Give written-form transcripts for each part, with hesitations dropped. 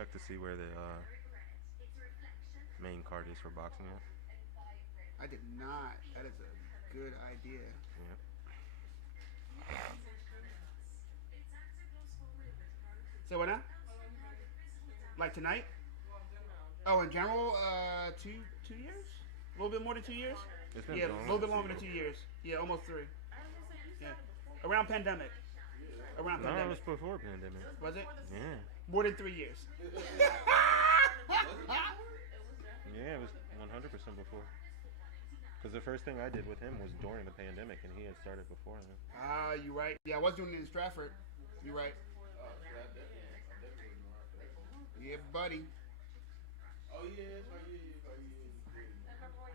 check to see where the main card is for boxing yet? I did not. That is a good idea. Yeah. So what now? Like tonight? Oh, in general, 2 years? A little bit more than 2 years? It's been Yeah, a little bit longer than 2 years. Yeah, almost 3. Yeah. Around pandemic. Around No, it pandemic. was before pandemic. Was it? Yeah. More than 3 years. Yeah, it was 100% before. Because the first thing I did with him was during the pandemic, and he had started before then. Ah, you right. Yeah, I was doing it in Stratford. You right. Yeah, buddy. Oh yeah, that's right.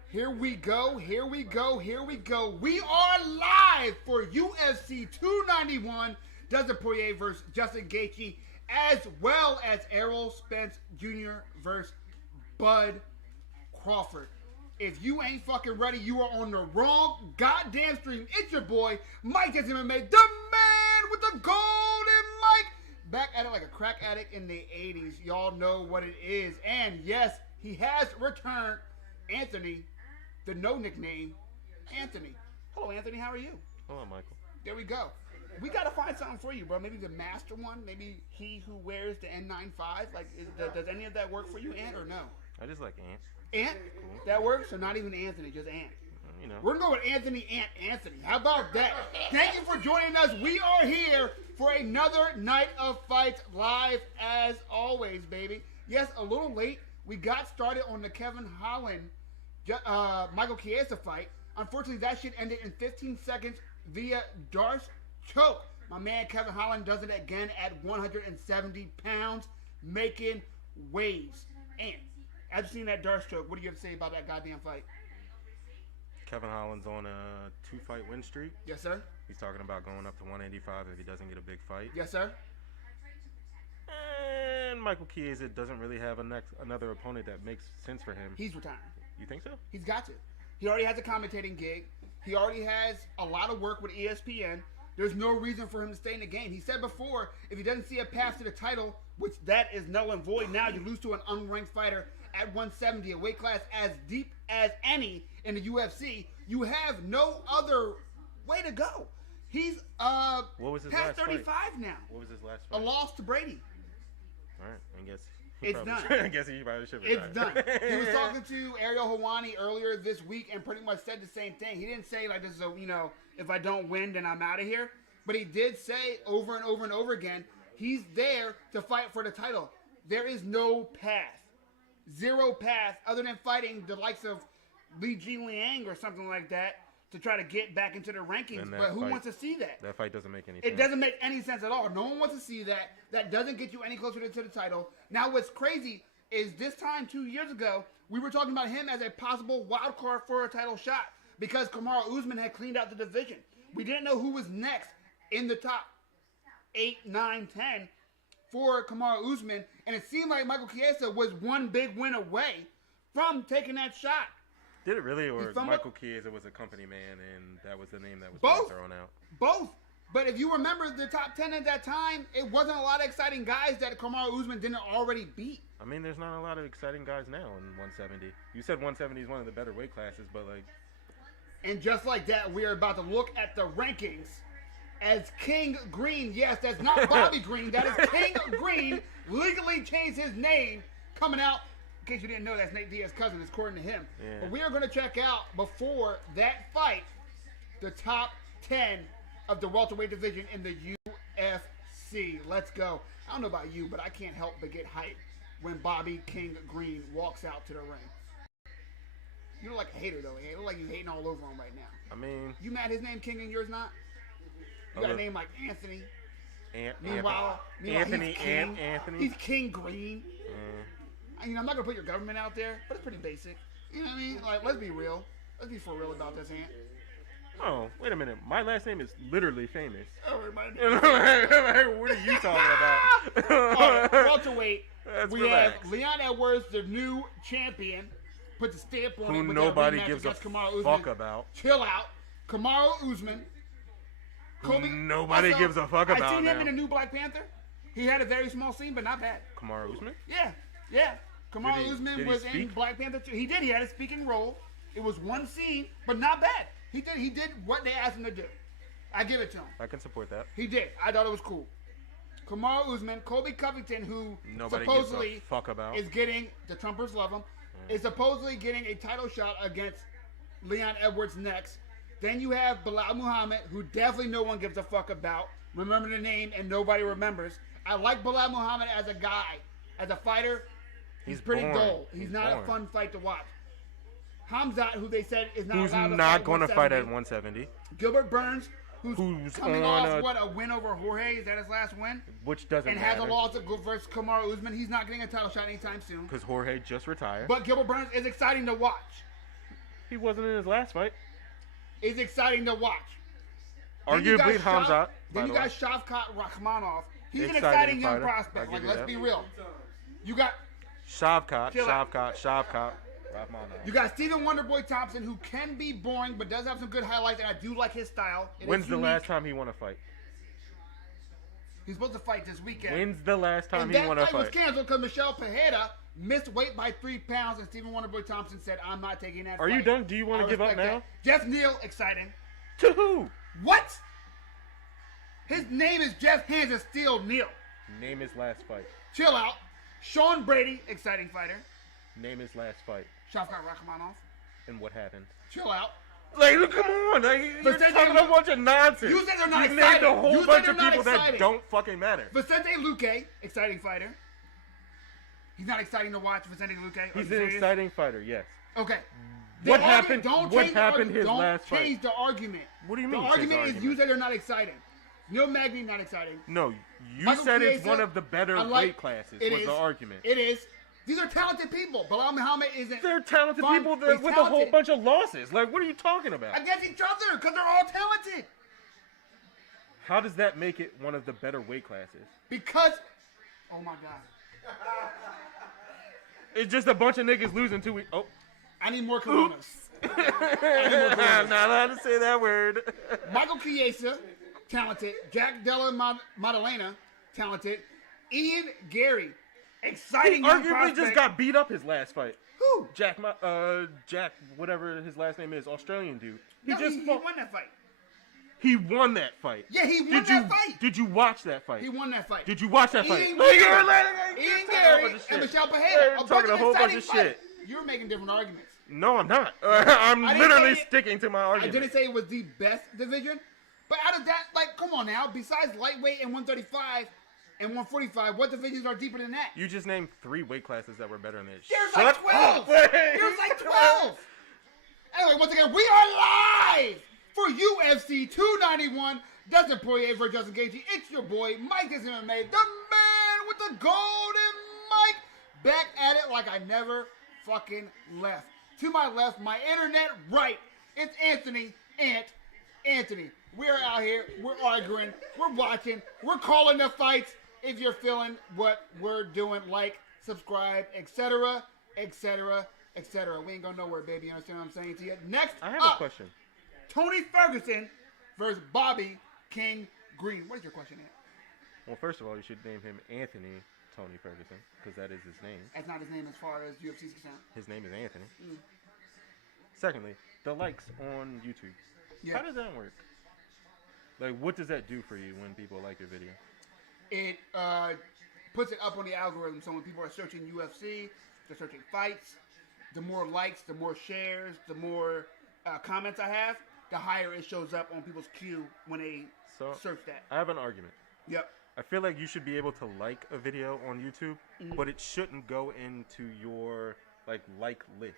Here we go. Here we go. Here we go. We are live for UFC 291. Dustin Poirier versus Justin Gaethje, as well as Errol Spence Jr. versus Bud Crawford. If you ain't fucking ready, you are on the wrong goddamn stream. It's your boy, Mike Jackson MMA, the man with the golden mic. Back at it like a crack addict in the 80s. Y'all know what it is. And yes, he has returned. Anthony, the no nickname, Anthony. Hello, Anthony. How are you? Hello, Michael. There we go. We got to find something for you, bro. Maybe the master one. Maybe he who wears the N95. Like, does any of that work for you, Ant, or no? I just like ants. Ant? Cool. That works? So not even Anthony, just Ant. You know. We're going to go with Anthony Anthony. How about that? Thank you for joining us. We are here for another night of fights live as always, baby. Yes, a little late. We got started on the Kevin Holland, Michael Chiesa fight. Unfortunately, that shit ended in 15 seconds via Darce choke. My man Kevin Holland does it again at 170 pounds, making waves. And after seeing that Darce choke, what do you have to say about that goddamn fight? Kevin Holland's on a 2-fight win streak. Yes, sir. He's talking about going up to 185 if he doesn't get a big fight. Yes, sir. And Michael Chiesa doesn't really have another opponent that makes sense for him. He's retiring. You think so? He's got to. He already has a commentating gig. He already has a lot of work with ESPN. There's no reason for him to stay in the game. He said before, if he doesn't see a path to the title, which that is null and void now, you lose to an unranked fighter at 170, a weight class as deep as any in the UFC, you have no other way to go. He's what was his past last 35 fight? now. What was his last A fight? loss to Brady. All right, I guess It's done. I guess he probably should. It's done. He was talking to Ariel Helwani earlier this week and pretty much said the same thing. He didn't say like this is a, if I don't win, then I'm out of here. But he did say over and over and over again, he's there to fight for the title. There is no path. Zero path other than fighting the likes of Li Jingliang or something like that to try to get back into the rankings. But who wants to see that? That fight doesn't make any sense. It doesn't make any sense at all. No one wants to see that. That doesn't get you any closer to the title. Now, what's crazy is this time 2 years ago, we were talking about him as a possible wild card for a title shot because Kamaru Usman had cleaned out the division. We didn't know who was next in the top 8, 9, 10 for Kamaru Usman, and it seemed like Michael Chiesa was one big win away from taking that shot. Did it really, or Michael Chiesa was a company man, and that was the name that was thrown out? Both. But if you remember the top 10 at that time, it wasn't a lot of exciting guys that Kamaru Usman didn't already beat. I mean, there's not a lot of exciting guys now in 170. You said 170 is one of the better weight classes, but like... And just like that, we are about to look at the rankings as King Green. Yes, that's not Bobby Green. That is King Green. Legally changed his name. Coming out, in case you didn't know, that's Nate Diaz's cousin, according to him. Yeah. But we are going to check out, before that fight, the top 10 of the welterweight division in the UFC. Let's go. I don't know about you, but I can't help but get hyped when Bobby King Green walks out to the ring. You look like a hater, though. You look like you're hating all over him right now. I mean... You mad his name King and yours not? You got a name like Anthony. Meanwhile, Anthony, he's King. Anthony. He's King Green. I'm not going to put your government out there, but it's pretty basic. You know what I mean? Like, let's be real. Let's be for real about this, Ant. Oh, wait a minute. My last name is literally famous. Oh, everybody. What are you talking about? All right, welterweight. We relax. have Leon Edwards, the new champion. Put the stamp on it. Who with nobody that rematch gives a against Kamaru fuck Usman. about. Chill out. Kamaru Usman. Nobody gives a fuck about I seen him now. in the new Black Panther. He had a very small scene, but not bad. Kamaru Usman? Yeah. Kamaru Usman did he was in speak? Black Panther 2. He did. He had a speaking role. It was one scene, but not bad. He did what they asked him to do. I give it to him. I can support that. He did. I thought it was cool. Kamaru Usman, Colby Covington, who Nobody supposedly gives a fuck about. is getting, the Trumpers love him, is supposedly getting a title shot against Leon Edwards next. Then you have Bilal Muhammad, who definitely no one gives a fuck about. Remember the name and nobody remembers. I like Bilal Muhammad as a guy. As a fighter, he's pretty boring. dull. He's not boring. a fun fight to watch. Hamzat, who they said is not Who's allowed to not fight going to fight at 170. 170? Gilbert Burns, who's coming on off a win over Jorge. Is that his last win? Which doesn't And matter. has a loss to go versus Kamaru Usman. He's not getting a title shot anytime soon. Because Jorge just retired. But Gilbert Burns is exciting to watch. He wasn't in his last fight. Is exciting to watch. Then you Arguably got Hamzat. Then you got Shavkat Rakhmonov. He's an Exciting exciting young fighter. prospect. I'll Like, give you let's that. be real. You got Shavkat. Chill out. Rahmanov. You got Stephen Wonderboy Thompson, who can be boring but does have some good highlights, and I do like his style. It When's is the unique. last time he won a fight? He's supposed to fight this weekend. When's the last time And he that won a fight was fight? canceled because Michelle Pereira missed weight by 3 pounds, and Stephen Wonderboy Thompson said, "I'm not taking that." Are fight." you done? Do you want I to give up respect now? that. Jeff Neal, exciting. To who? What? His name is Jeff Hands of Steel Neal. Name his last fight. Chill out. Sean Brady, exciting fighter. Name his last fight. Shavkat Rakhmonov. And what happened? Chill out. Like, look, come on. Like, you're Vicente talking a bunch of nonsense. You said they're not named exciting. a whole You said bunch they're of not people that exciting. don't fucking matter. Vicente Luque, exciting fighter. He's not exciting to watch, Vicente Luque. Are He's you an serious? exciting fighter, yes. Okay. What The happened- argument- what change the happened argument. his Don't last fight? change the argument. What do you The mean change the argument is you argument? said they're not exciting. Neil Magny, not exciting. No, you Michael said it's Chiesa, one of the better I like- weight classes, it was is. the argument. It is. These are talented people. Bilal Muhammad isn't. They're talented fun, people but he's with a whole talented. bunch of losses. Like, what are you talking about? Against each other because they're all talented. How does that make it one of the better weight classes? Because, oh my God, It's just a bunch of niggas losing 2 weeks. Oh. I need more Coronas. I'm not allowed to say that word. Michael Chiesa, talented. Jack Della Maddalena, talented. Ian Gary, He exciting young arguably prospect. just got beat up his last fight. Who? Jack, whatever his last name is, Australian dude. He No, just he fought. won that fight. He won that fight. Yeah, he won Did that you fight. Did you watch that fight? He won that fight. Did you watch that fight? Ian No, you're Gary, letting- Ian you're talking a Gary bunch of and shit. Michelle You're Pereira. talking a whole bunch of exciting shit. fight. You're making different arguments. No, I'm not. I'm I didn't literally say it- sticking to my I argument. didn't say it was the best division, but out of that, like, come on now. Besides lightweight and 135 and 145, what divisions are deeper than that? You just named 3 weight classes that were better than this. There's Shut like 12. up. There's like 12. Anyway, once again, we are live for UFC 291. Dustin Poirier versus Justin Gaethje. It's your boy, Mike This MMA, the man with the golden mic. Back at it like I never fucking left. To my left, my internet right. It's Anthony. Anthony. We're out here. We're arguing. We're watching. We're calling the fights. If you're feeling what we're doing, like, subscribe, etc., etc., etc. We ain't going nowhere, baby. You understand what I'm saying to you? Next I have up, a question. Tony Ferguson versus Bobby King Green. What is your question, Ant? Well, first of all, you should name him Anthony Tony Ferguson, because that is his name. That's not his name as far as UFC's concerned. His name is Anthony. Secondly, the likes on YouTube. Yeah. How does that work? Like, what does that do for you when people like your video? It puts it up on the algorithm. So when people are searching UFC, they're searching fights, the more likes, the more shares, the more comments I have, the higher it shows up on people's queue when they So, search that. I have an argument. Yep. I feel like you should be able to like a video on YouTube, but it shouldn't go into your like list.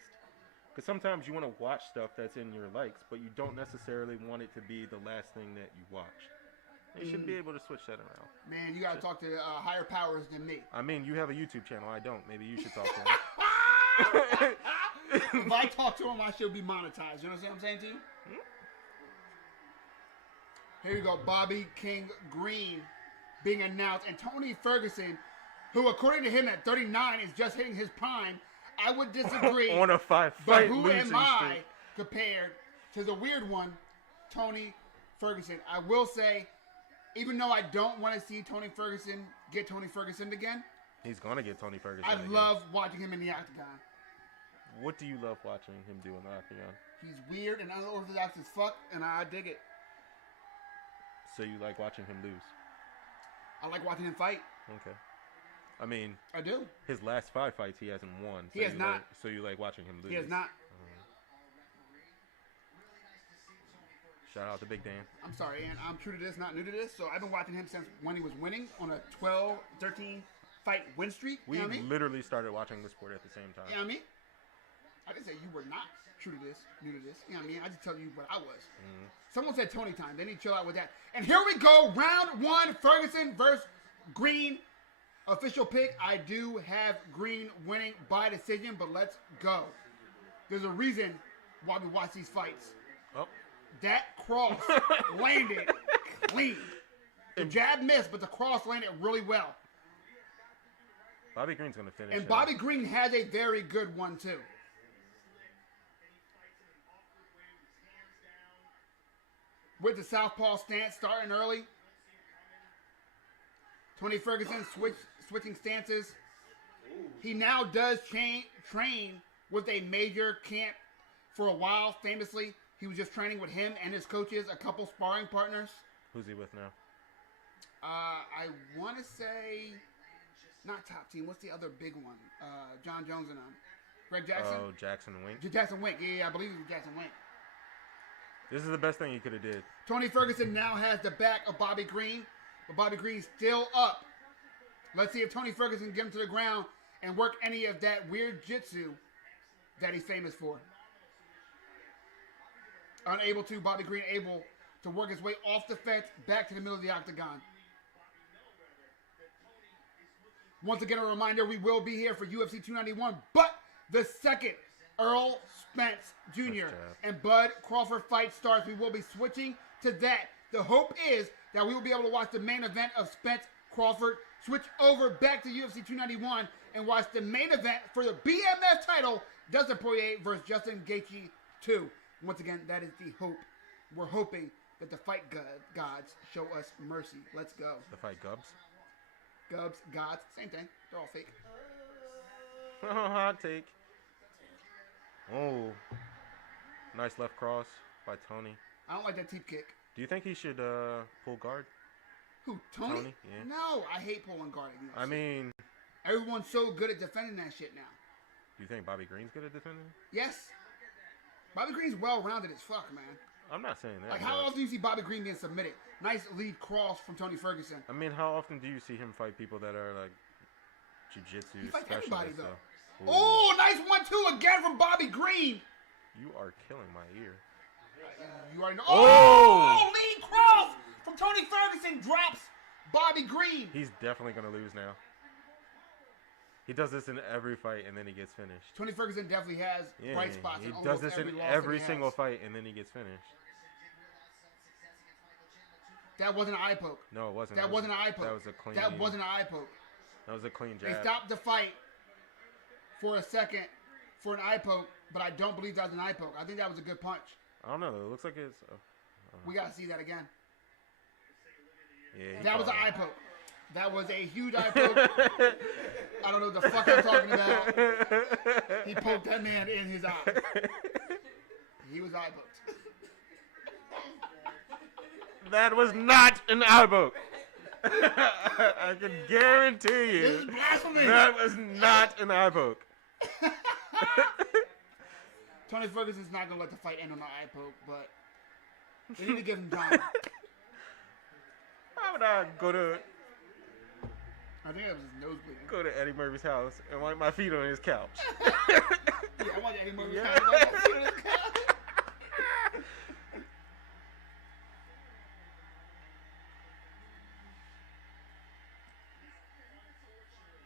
Because sometimes you want to watch stuff that's in your likes, but you don't necessarily want it to be the last thing that you watch. You should be able to switch that around. Man, you gotta talk to higher powers than me. I mean, you have a YouTube channel. I don't. Maybe you should talk to him. If I talk to him, I should be monetized. You know what I'm saying to you? Here you go, Bobby King Green being announced, and Tony Ferguson, who according to him at 39 is just hitting his prime. I would disagree. On a 5-fight but who losing am I streak. compared to the weird one, Tony Ferguson? I will say, even though I don't want to see Tony Ferguson get Tony Ferguson again. He's gonna get Tony Ferguson. I again. love watching him in the octagon. What do you love watching him do in the octagon? He's weird and unorthodox as fuck, and I dig it. So you like watching him lose? I like watching him fight. Okay. I mean, I do. His last 5 fights, he hasn't won. So He has not. So you like watching him lose? He has not. Shout out to Big Dan. I'm sorry, and I'm true to this, not new to this. So I've been watching him since when he was winning on a 12, 13 fight win streak. We You know what I mean? literally started watching the sport at the same time. You know what I mean? I didn't say you were not true to this, new to this. You know what I mean? I just tell you what I was. Someone said Tony time. They need to chill out with that. And here we go. Round 1, Ferguson versus Green. Official pick. I do have Green winning by decision, but let's go. There's a reason why we watch these fights. Oh. That cross landed clean. The jab missed, but the cross landed really well. Bobby Green's going to finish. And Bobby Green has a very good one, too. With the southpaw stance starting early. Tony Ferguson switching stances. He now does train with a major camp for a while. Famously, he was just training with him and his coaches, a couple sparring partners. Who's he with now? I want to say, not Top Team. What's the other big one? John Jones and Greg Jackson? Oh, Jackson Wink. Jackson Wink. Yeah, I believe it was Jackson Wink. This is the best thing he could have did. Tony Ferguson now has the back of Bobby Green, but Bobby Green's still up. Let's see if Tony Ferguson can get him to the ground and work any of that weird jitsu that he's famous for. Unable to, Bobby Green able to work his way off the fence back to the middle of the octagon. Once again, a reminder, we will be here for UFC 291, but the second Earl Spence Jr. and Bud Crawford fight starts, we will be switching to that. The hope is that we will be able to watch the main event of Spence Crawford, switch over back to UFC 291, and watch the main event for the BMF title, Dustin Poirier versus Justin Gaethje 2. Once again, that is the hope. We're hoping that the fight gods show us mercy. Let's go. The fight Gubs? Gubs, gods, same thing. They're all fake. Hot take. Oh. Nice left cross by Tony. I don't like that teep kick. Do you think he should pull guard? Who, Tony? Yeah. No, I hate pulling guard. I mean... Everyone's so good at defending that shit now. Do you think Bobby Green's good at defending? Yes. Bobby Green's well-rounded as fuck, man. I'm not saying that. Like, how often do you see Bobby Green being submitted? Nice lead cross from Tony Ferguson. I mean, how often do you see him fight people that are, like, jiu-jitsu He fights specialists? everybody, though. Oh, nice 1-2 again from Bobby Green. You are killing my ear. You already know. Oh! Lead cross from Tony Ferguson drops Bobby Green. He's definitely going to lose now. He does this in every fight, and then he gets finished. Tony Ferguson definitely has bright spots. He in does this in every loss single fight, and then he gets finished. That wasn't an eye poke. No, it wasn't. That wasn't an eye poke. That was a clean. That wasn't an eye poke. That was a clean jab. They stopped the fight for a second for an eye poke, but I don't believe that was an eye poke. I think that was a good punch. I don't know. It looks like it's... We got to see that again. Yeah, that was an eye poke. That was a huge eye poke. I don't know what the fuck I'm talking about. He poked that man in his eye. He was eye poked. That was not an eye poke. I can guarantee you. This is blasphemy. That was not an eye poke. Tony Ferguson's not going to let the fight end on an eye poke, but they need to give him time. How would I go to... I think that was his nose bleeding. Go to Eddie Murphy's house and wipe my feet on his couch. Yeah, I want Eddie Murphy's house. I want my feet on his couch.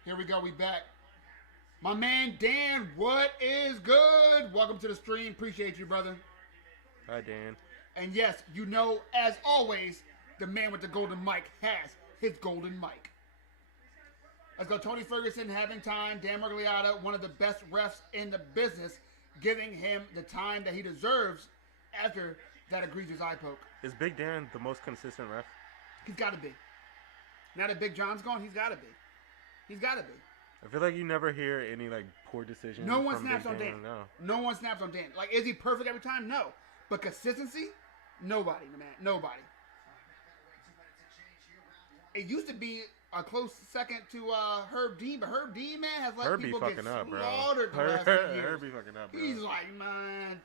Here we go. We back. My man Dan, what is good? Welcome to the stream. Appreciate you, brother. Hi, Dan. And yes, you know, as always, the man with the golden mic has his golden mic. Let's go. Tony Ferguson having time. Dan Miragliotta, one of the best refs in the business, giving him the time that he deserves after that egregious eye poke. Is Big Dan the most consistent ref? He's got to be. Now that Big John's gone, he's got to be. He's got to be. I feel like you never hear any like poor decisions. No one from snaps Big on Dan. Dan. No. No one snaps on Dan. Like, is he perfect every time? No. But consistency? Nobody, man. Nobody. It used to be a close second to Herb Dean, but Herb Dean, man, has let Herb be people get fucking up, bro. slaughtered the last few years. Herb be fucking up, bro. He's like, man,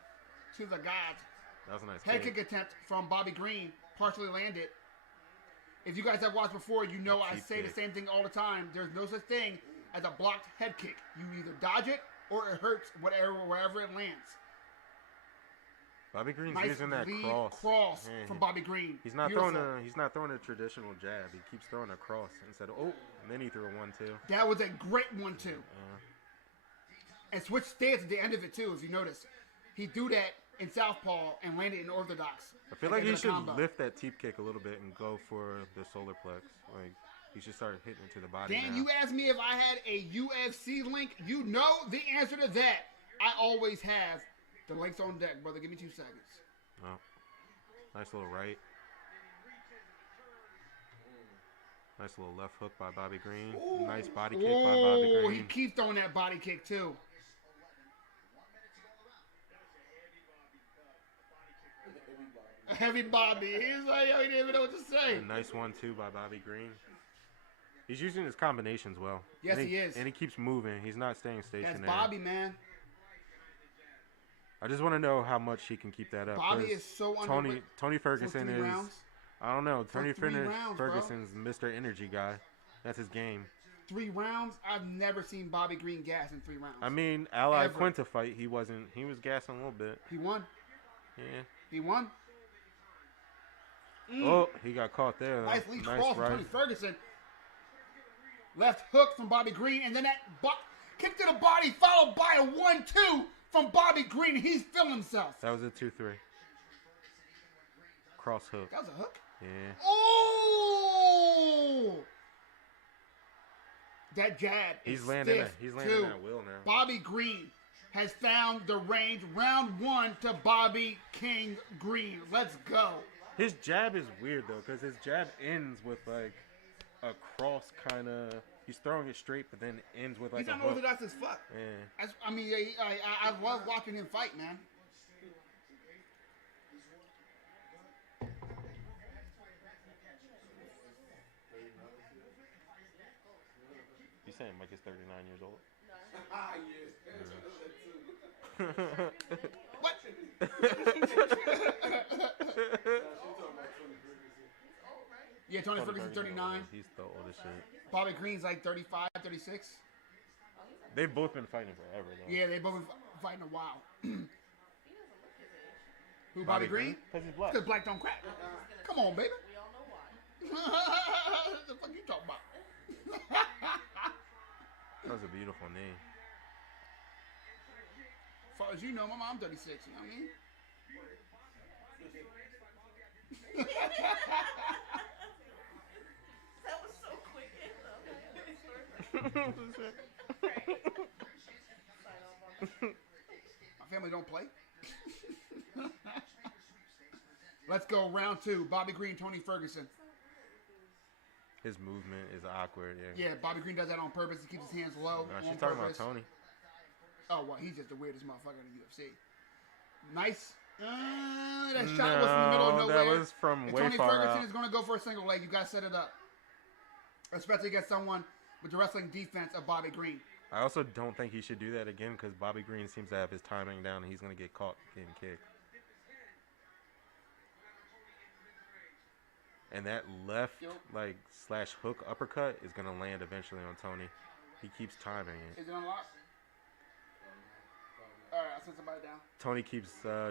she's a god. That was a nice Head kick. kick attempt from Bobby Green, partially landed. If you guys have watched before, you know I say the same thing all the time. There's no such thing as a blocked head kick. You either dodge it or it hurts wherever it lands. Bobby Green's Nice using that lead cross. from Bobby Green. He's not Beautiful. throwing a traditional jab. He keeps throwing a cross instead of and then he threw a 1-2. That was a great 1-2. And switched stance at the end of it too, if you notice. He threw that in southpaw and landed in orthodox. I feel like he should combo. lift that teep kick a little bit and go for the solar plex. Like he should start hitting it to the body. Dan, now. you asked me if I had a UFC link. You know the answer to that. I always have the links on deck, brother. Give me 2 seconds. Oh. Nice little right. Nice little left hook by Bobby Green. Ooh. Nice body kick by Bobby Green. He keeps throwing that body kick too. Heavy Bobby. He's like, yo, he didn't even know what to say. A nice 1-2 by Bobby Green. He's using his combinations well. Yes, and he is. And he keeps moving. He's not staying stationary. That's Bobby, man. I just want to know how much he can keep that up. Bobby 'cause is so underrated. Tony Ferguson For 3 is. rounds? I don't know. Tony For 3 rounds, bro. Ferguson's Mr. Energy guy. That's his game. 3 rounds? I've never seen Bobby Green gas in 3 rounds. I mean, Ally Ever. Quinta fight, he was gassing a little bit. He won. Yeah. He won. Oh, he got caught there. Though. Nice lead Nice cross from right. Tony Ferguson. Left hook from Bobby Green, and then that kick to the body followed by a 1-2 from Bobby Green. He's feeling himself. That was a 2-3. Cross hook. That was a hook. Yeah. Oh! That jab He's is landing stiff, that. He's landing too. that wheel now. Bobby Green has found the range. Round 1 to Bobby King Green. Let's go. His jab is weird though, because his jab ends with like a cross kind of. He's throwing it straight, but then ends with like He's a hook. unorthodox as fuck. Yeah. I mean, I love watching him fight, man. You saying Mike is 39 years old? What? Yeah, Tony Ferguson's 39. He's the oldest shit. Bobby Green's like 35, 36. They've both been fighting forever though. Yeah, they both been fighting a while. Who, Bobby Green? Because he's black. Because black don't crack. Come on, baby. We all know why. What the fuck you talking about? That was a beautiful knee. As far as you know, my mom 36, you know what I mean? That was so quick. My family don't play. Let's go, round 2. Bobby Green, Tony Ferguson. His movement is awkward. Yeah. Yeah, Bobby Green does that on purpose. He keeps his hands low. No, on she's talking about purpose. Tony. Oh, well, he's just the weirdest motherfucker in the UFC. Nice. That shot was from the middle of nowhere. That was from If way Tony far Ferguson out. is going to go for a single leg, you got to set it up. Especially against someone with the wrestling defense of Bobby Green. I also don't think he should do that again because Bobby Green seems to have his timing down and he's going to get caught getting kicked. And that left like slash hook uppercut is going to land eventually on Tony. He keeps timing it. Is it unlocked? All right, I'll send somebody down. Tony keeps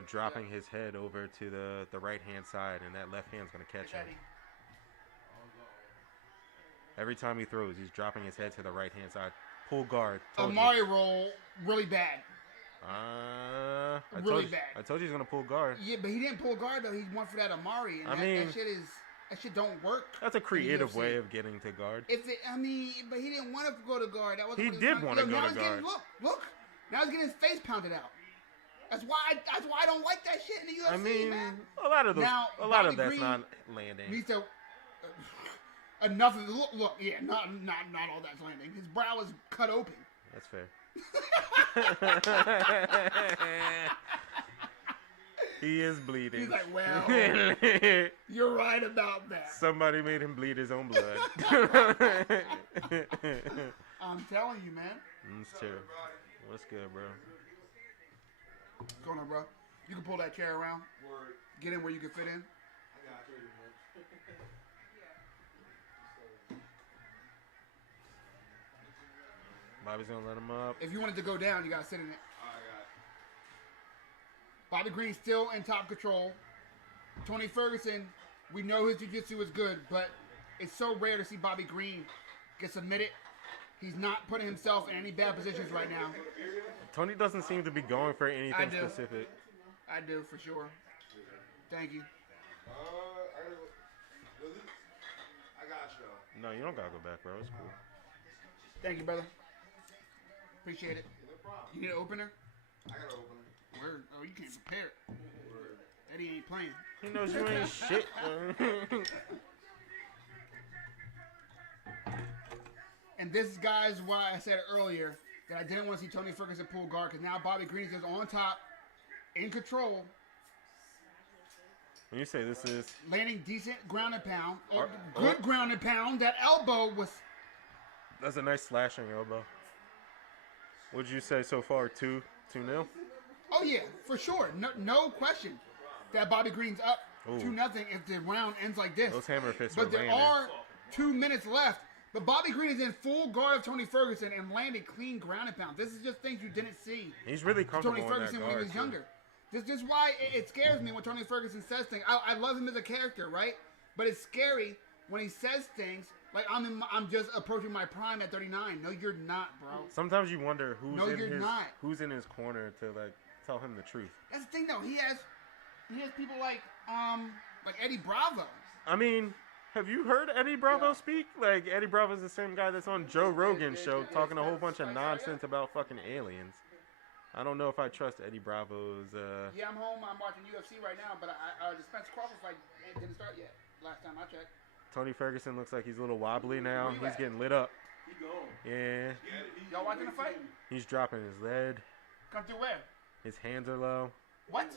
dropping his head over to the right-hand side, and that left hand's going to catch him. Every time he throws, he's dropping his head to the right-hand side. Pull guard. Amari roll really bad. Really bad. I told you he's going to pull guard. Yeah, but he didn't pull guard, though. He went for that Amari. And that shit don't work. That's a creative way of getting to guard. But he didn't want to go to guard. That wasn't He what did want to go now to guard. Look. Now he's getting his face pounded out. That's why I don't like that shit in the UFC, I mean, man. a lot of those, Now, a lot of Bobby that's Green not landing. Needs to. Enough of look. Yeah, not all that's landing. His brow is cut open. That's fair. He is bleeding. He's like, well, you're right about that. Somebody made him bleed his own blood. I'm telling you, man. It's true. What's good, bro? What's going on, bro? You can pull that chair around. Get in where you can fit in. Bobby's gonna let him up. If you wanted to go down, you gotta sit in it. Bobby Green's still in top control. Tony Ferguson, we know his jiu-jitsu is good, but it's so rare to see Bobby Green get submitted. He's not putting himself in any bad positions right now. Tony doesn't seem to be going for anything specific. I do, for sure. Thank you. I got you. No, you don't gotta go back, bro. It's cool. Thank you, brother. Appreciate it. No problem. You need an opener? I got an opener. Word. Oh, you can't prepare it. Eddie ain't playing. He knows you ain't shit. And this is, guys, why I said earlier that I didn't want to see Tony Ferguson pull guard, because now Bobby Green is on top, in control. When you say this is... Landing decent ground and pound. Good ground and pound. That elbow was... That's a nice slashing elbow. What'd you say so far? 2-0? Oh, yeah, for sure. No question that Bobby Green's up 2-0 if the round ends like this. Those hammer fists But are there landing. are 2 minutes left. But Bobby Green is in full guard of Tony Ferguson and landing clean ground and pound. This is just things you didn't see. He's really comfortable Tony Ferguson in that when he guard, was too. younger. This is why it scares me when Tony Ferguson says things. I love him as a character, right? But it's scary when he says things like I'm just approaching my prime at 39. No, you're not, bro. Sometimes you wonder not. who's in his corner to like tell him the truth. That's the thing, though. He has people like Eddie Bravo. I mean, have you heard Eddie Bravo speak? Like, Eddie Bravo's the same guy that's on Joe Rogan's show talking a whole bunch of nonsense about fucking aliens. I don't know if I trust Eddie Bravo's... Yeah, I'm home. I'm watching UFC right now, but the Spence Crawford fight didn't start yet. Last time I checked. Tony Ferguson looks like he's a little wobbly now. Where you He's at? getting lit up. He gone. Yeah. Y'all watching the fight? He's dropping his lead. Come through where? His hands are low. What?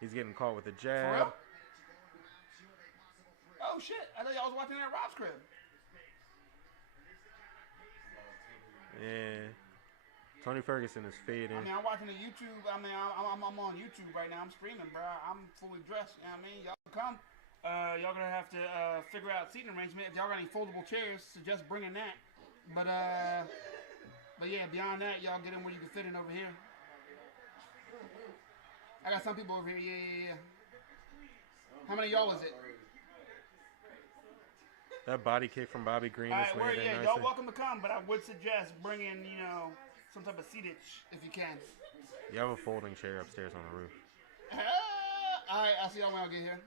He's getting caught with a For jab. real? Oh, shit. I thought y'all was watching that at Rob's crib. Yeah. Tony Ferguson is fading. I mean, I'm watching the YouTube. I mean, I'm on YouTube right now. I'm streaming, bro. I'm fully dressed. You know what I mean? Y'all come. Y'all gonna have to figure out seating arrangement. If y'all got any foldable chairs, suggest bringing that. But yeah, beyond that, y'all get in where you can fit in over here. I got some people over here. Yeah. How many of y'all is it? That body kick from Bobby Green All is right, landing y'all nicely. welcome to come, but I would suggest bringing, some type of seatage if you can. You have a folding chair upstairs on the roof. All right, I'll see y'all when I get here.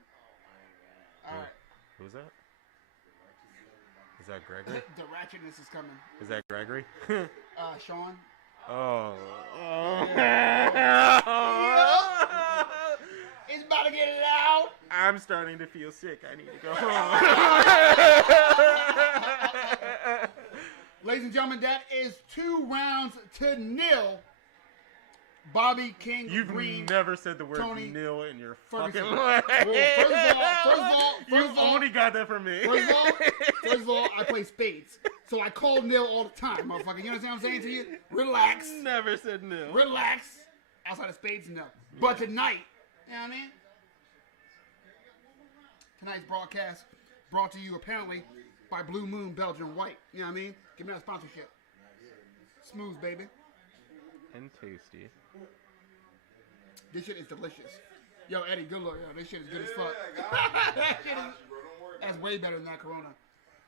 All right. Who's that? Is that Gregory? The ratchetness is coming. Is that Gregory? Sean. Oh. It's about to get loud. I'm starting to feel sick. I need to go home. Ladies and gentlemen, that is 2 rounds to 0. Bobby King You've Green. never said the word Tony nil in your Ferguson. fucking life. Well, You only got that from me. First of all, I play spades. So I call nil all the time, motherfucker. You understand what I'm saying to you? Relax. Never said nil. Relax. Outside of spades, no. But tonight, you know what I mean? Tonight's broadcast brought to you apparently by Blue Moon Belgian White. You know what I mean? Give me that sponsorship. Smooth, baby. And tasty. This shit is delicious. Yo, Eddie, good look. Yo, this shit is good as fuck. That's way better than that Corona.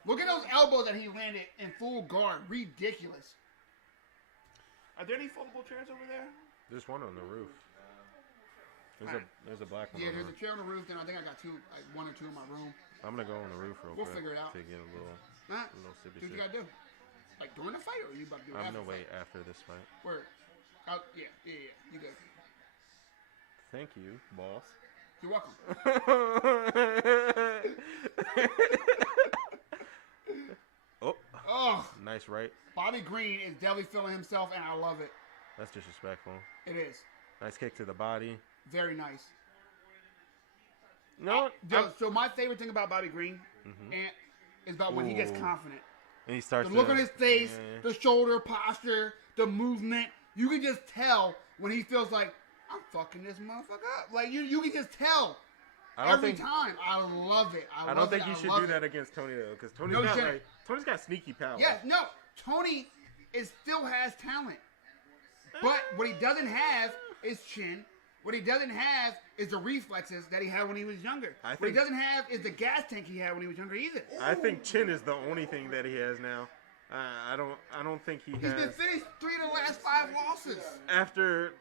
Look at those elbows that he landed in full guard. Ridiculous. Are there any foldable chairs over there? There's one on the roof. There's a black one. Yeah, on the there's a roof. chair on the roof. Then I think I got 1 or 2 in my room. I'm gonna go on the roof real We'll quick. figure it out. To get a little sippy Do what you sip. gotta do. Like during the fight, or are you about to do it I'm after gonna the wait fight? after this fight. Word. Yeah. You good. Thank you, boss. You're welcome. Nice right. Bobby Green is definitely feeling himself, and I love it. That's disrespectful. It is. Nice kick to the body. Very nice. No. So my favorite thing about Bobby Green is about when he gets confident. And he starts The look on his face, the shoulder posture, the movement. You can just tell when he feels like, I'm fucking this motherfucker up. Like, you can just tell every time. I love it. I don't think you should do that against Tony, though, because Tony's got sneaky power. Yes, no. Tony still has talent. But what he doesn't have is chin. What he doesn't have is the reflexes that he had when he was younger. What he doesn't have is the gas tank he had when he was younger either. I think chin is the only thing that he has now. I don't think he's been finished 3 of the last 5 losses. After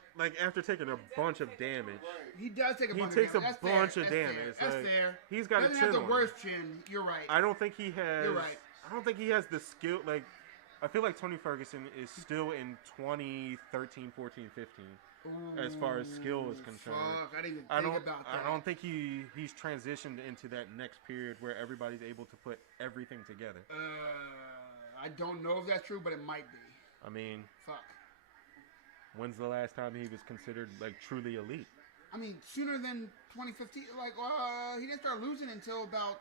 taking a bunch of damage. He does take a bunch of damage. He takes a bunch of damage. That's fair. He's got doesn't a chin have the on worst chin. You're right. I don't think he has. You're right. I don't think he has the skill. Like, I feel like Tony Ferguson is still in 2013, 14, 15. Ooh, as far as skill is concerned. Fuck, I didn't even think about that. I don't think he's transitioned into that next period where everybody's able to put everything together. I don't know if that's true, but it might be. I mean, fuck. When's the last time he was considered like truly elite? I mean, sooner than 2015. Like, he didn't start losing until about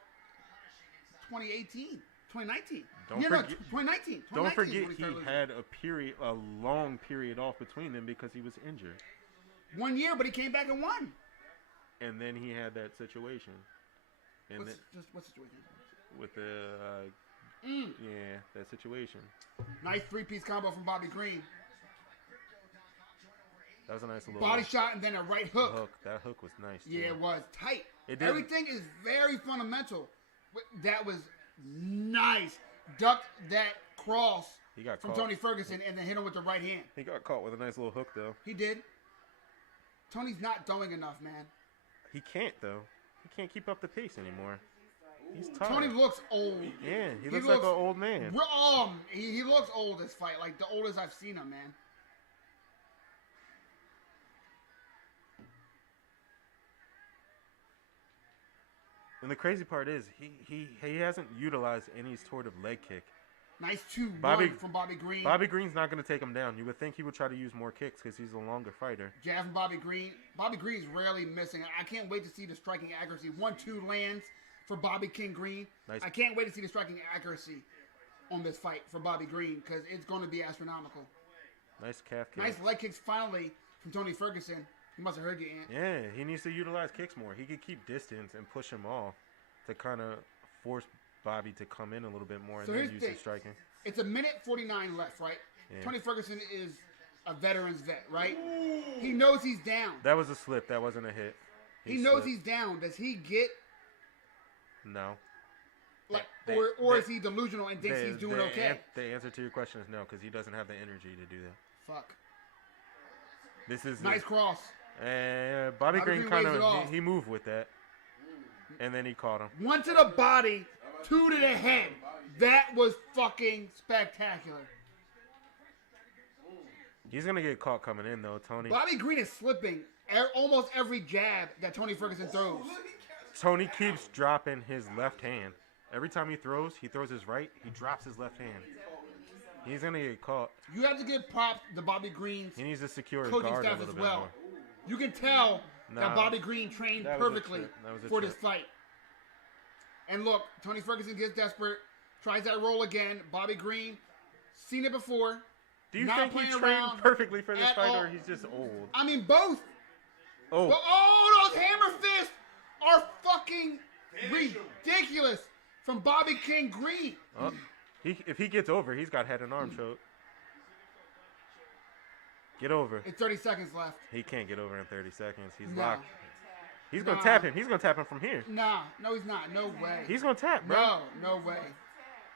2018. 2019. 2019. Don't forget he had a long period off between them because he was injured. 1 year, but he came back and won. And then he had that situation. And what situation? With the that situation. Nice 3-piece combo from Bobby Green. That was a nice little body shot and then a right hook. That hook was nice. Yeah, it was tight. Everything is very fundamental. That was nice. Ducked that cross from Tony Ferguson and then hit him with the right hand. He got caught with a nice little hook, though. He did. Tony's not throwing enough, man. He can't, though. He can't keep up the pace anymore. He's tired. Tony looks old. Yeah, he looks like an old man. He looks old this fight, like the oldest I've seen him, man. And the crazy part is he hasn't utilized any sort of leg kick. Nice 2-1 from Bobby Green. Bobby Green's not going to take him down. You would think he would try to use more kicks because he's a longer fighter. Jab from Bobby Green. Bobby Green's rarely missing. I can't wait to see the striking accuracy. 1-2 lands for Bobby King Green. Nice. I can't wait to see the striking accuracy on this fight for Bobby Green because it's going to be astronomical. Nice calf kick. Nice leg kicks finally from Tony Ferguson. He must have heard you, Ant. Yeah, he needs to utilize kicks more. He could keep distance and push him off to kind of force Bobby to come in a little bit more and then use his striking. It's a minute 49 left, right? Yeah. Tony Ferguson is a veteran's vet, right? Ooh. He knows he's down. That was a slip. That wasn't a hit. He knows he's down. Does he get... No. Like, or is he delusional and thinks he's doing okay? The answer to your question is no, because he doesn't have the energy to do that. Fuck. This is nice cross. And Bobby Green kind of he moved with that, and then he caught him. 1 to the body, 2 to the head. That was fucking spectacular. He's gonna get caught coming in though, Tony. Bobby Green is slipping almost every jab that Tony Ferguson throws. Tony keeps dropping his left hand. Every time he throws his right. He drops his left hand. He's gonna get caught. You have to give props to Bobby Green's. He needs to secure his guard a little bit more. You can tell that Bobby Green trained perfectly for this fight. And look, Tony Ferguson gets desperate, tries that roll again. Bobby Green, seen it before. Do you think he trained perfectly for this fight, or he's just old? I mean, both. Oh. But, those hammer fists are fucking ridiculous from Bobby King Green. If he gets over, he's got head and arm choke. Get over. It's 30 seconds left. He can't get over in 30 seconds. He's locked. He's going to tap him. He's going to tap him from here. Nah. No, he's not. No way. He's going to tap, bro. No way.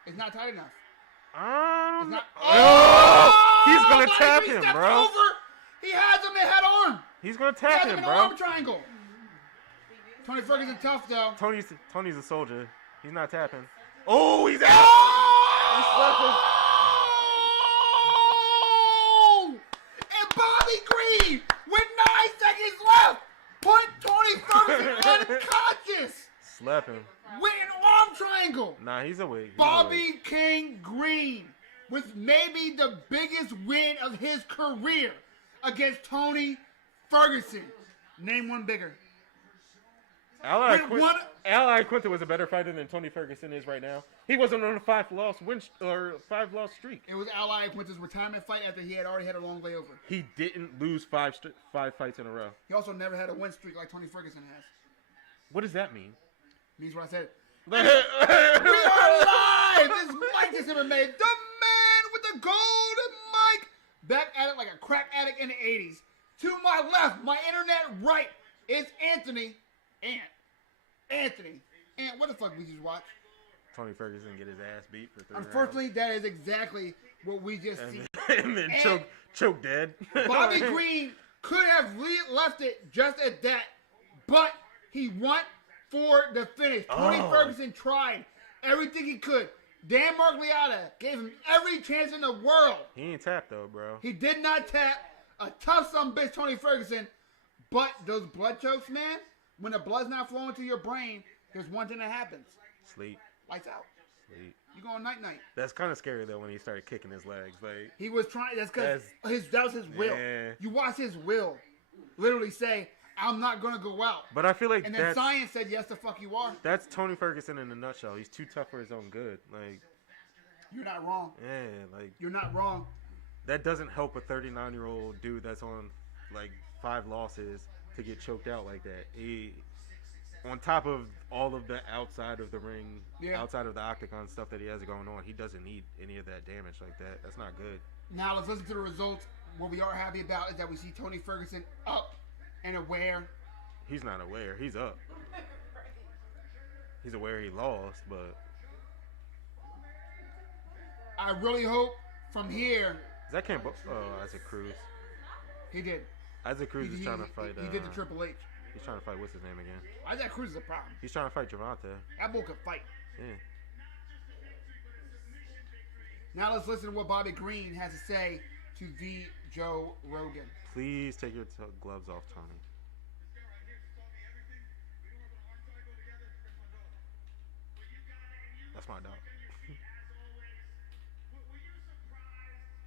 It's not tight enough. It's not. He's going to tap him, bro. Over. He has him in head on. He's going to tap him, bro. Arm triangle. Tony Ferguson tough, though. Tony's a soldier. He's not tapping. Oh, he's out. He slept him. And Bobby Green, with 9 seconds left, put Tony Ferguson unconscious. Slap him. With an arm triangle. Nah, he's awake. Bobby King Green with maybe the biggest win of his career against Tony Ferguson. Name one bigger. Al Iaquinta was a better fighter than Tony Ferguson is right now. He wasn't on a 5-loss streak. It was Al Iaquinta's retirement fight after he had already had a long layover. He didn't lose five fights in a row. He also never had a win streak like Tony Ferguson has. What does that mean? Means what I said. We are live! This Mike is MMA, the man with the golden mic. Back at it like a crack addict in the 80s. To my left, my internet right, is Anthony. Anthony. What the fuck we just watched? Tony Ferguson get his ass beat for 3 Unfortunately, rounds. that is exactly what we just see. And then choke dead. Bobby Green could have left it just at that, but he went for the finish. Tony Ferguson tried everything he could. Dan Margliotta gave him every chance in the world. He ain't tapped though, bro. He did not tap. A tough bitch, Tony Ferguson. But those blood chokes, man, when the blood's not flowing to your brain, there's one thing that happens. Sleep. Lights out. Sleep. You going night-night. That's kind of scary though when he started kicking his legs. Like he was trying. That's because that was his will. Yeah. You watch his will literally say, "I'm not gonna go out." But I feel like and then science said, "Yes, the fuck you are." That's Tony Ferguson in a nutshell. He's too tough for his own good. Like you're not wrong. Yeah, like you're not wrong. That doesn't help a 39-year-old dude that's on like 5 losses to get choked out like that. He, on top of all of the outside of the ring, outside of the octagon stuff that he has going on, he doesn't need any of that damage like that. That's not good. Now let's listen to the results. What we are happy about is that we see Tony Ferguson up and aware. He's not aware. He's up. He's aware he lost, but I really hope from here. Is that Isaac Cruz? He did. Isaac Cruz is trying to fight. He did the Triple H. He's trying to fight. What's his name again? Isaac Cruz is a problem. He's trying to fight Gervonta. That bull could fight. Yeah. Now let's listen to what Bobby Green has to say to the Joe Rogan. Please take your gloves off, Tony. That's my dog.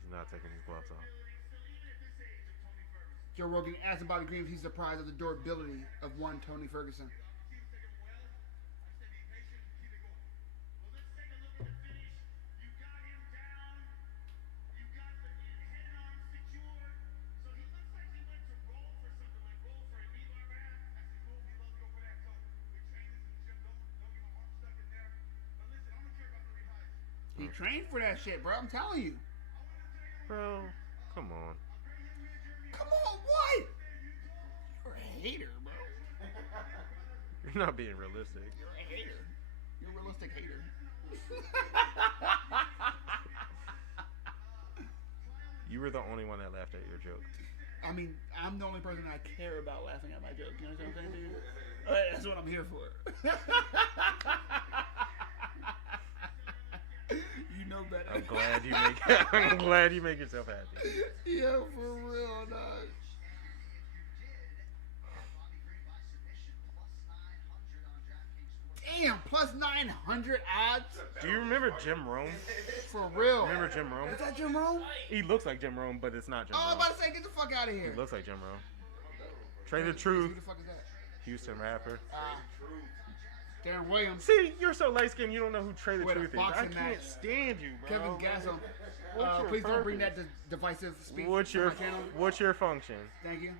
He's not taking his gloves off. Joe Rogan asked Bobby Green if he's surprised at the durability of one Tony Ferguson. He trained for that shit, bro. I'm telling you. Bro, come on. Come on, what? You're a hater, bro. You're not being realistic. You're a hater. You're a realistic hater. You were the only one that laughed at your joke. I mean, I'm the only person I care about laughing at my joke. You know what I'm saying, dude? That's what I'm here for. You know better. I'm glad you make yourself happy. Yeah, for real, dog. Damn, plus 900 odds. Do you remember Jim Rome? For real. Remember Jim Rome? Is that Jim Rome? He looks like Jim Rome, but it's not Jim Rome. I'm about to say, get the fuck out of here. He looks like Jim Rome. Trey the Truth. Who the fuck is that? Houston rapper. Darren Williams. See, you're so light skinned you don't know who Trey the With a Truth is. I boxing can't match. stand you, bro. Kevin Gasson. What's your Please don't bring purpose? that divisive speech What's on your my channel. What's your function? Thank you.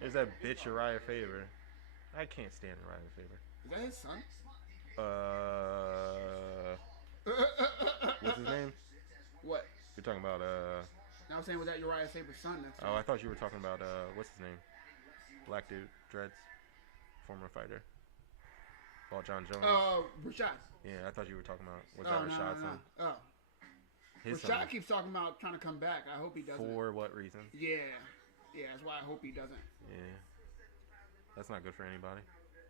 There's that bitch Uriah Faber. I can't stand Uriah Faber. Is that his son? What's his name? What? You're talking about I was saying, was that Uriah Faber's son? That's Oh, I thought you were talking about what's his name? Black dude, dreads, former fighter. Oh, John Jones. Rashad. Yeah, I thought you were talking about that Rashad's son? Oh. His Rashad son. keeps talking about trying to come back. I hope he doesn't. For what reason? Yeah, that's why I hope he doesn't. Yeah, that's not good for anybody.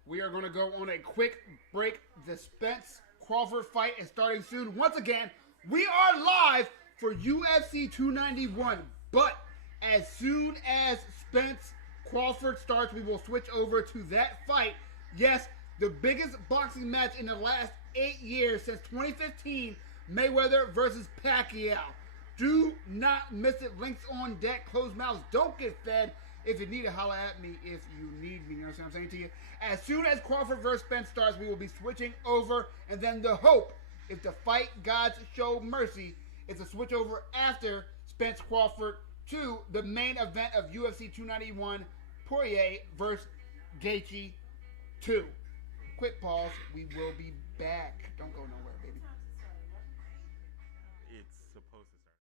We are going to go on a quick break. The Spence Crawford fight is starting soon. Once again, we are live for UFC 291. But as soon as Spence Crawford starts, we will switch over to that fight. Yes, the biggest boxing match in the last 8 years since 2015 Mayweather versus Pacquiao. Do not miss it. Links on deck. Closed mouths don't get fed. If you need to, holler at me if you need me. You know what I'm saying to you? As soon as Crawford versus Spence starts, we will be switching over. And then the hope, if the fight gods show mercy, is a switch over after Spence Crawford to the main event of UFC 291, Poirier versus Gaethje 2. Quick pause. We will be back. Don't go nowhere, baby. It's supposed to start.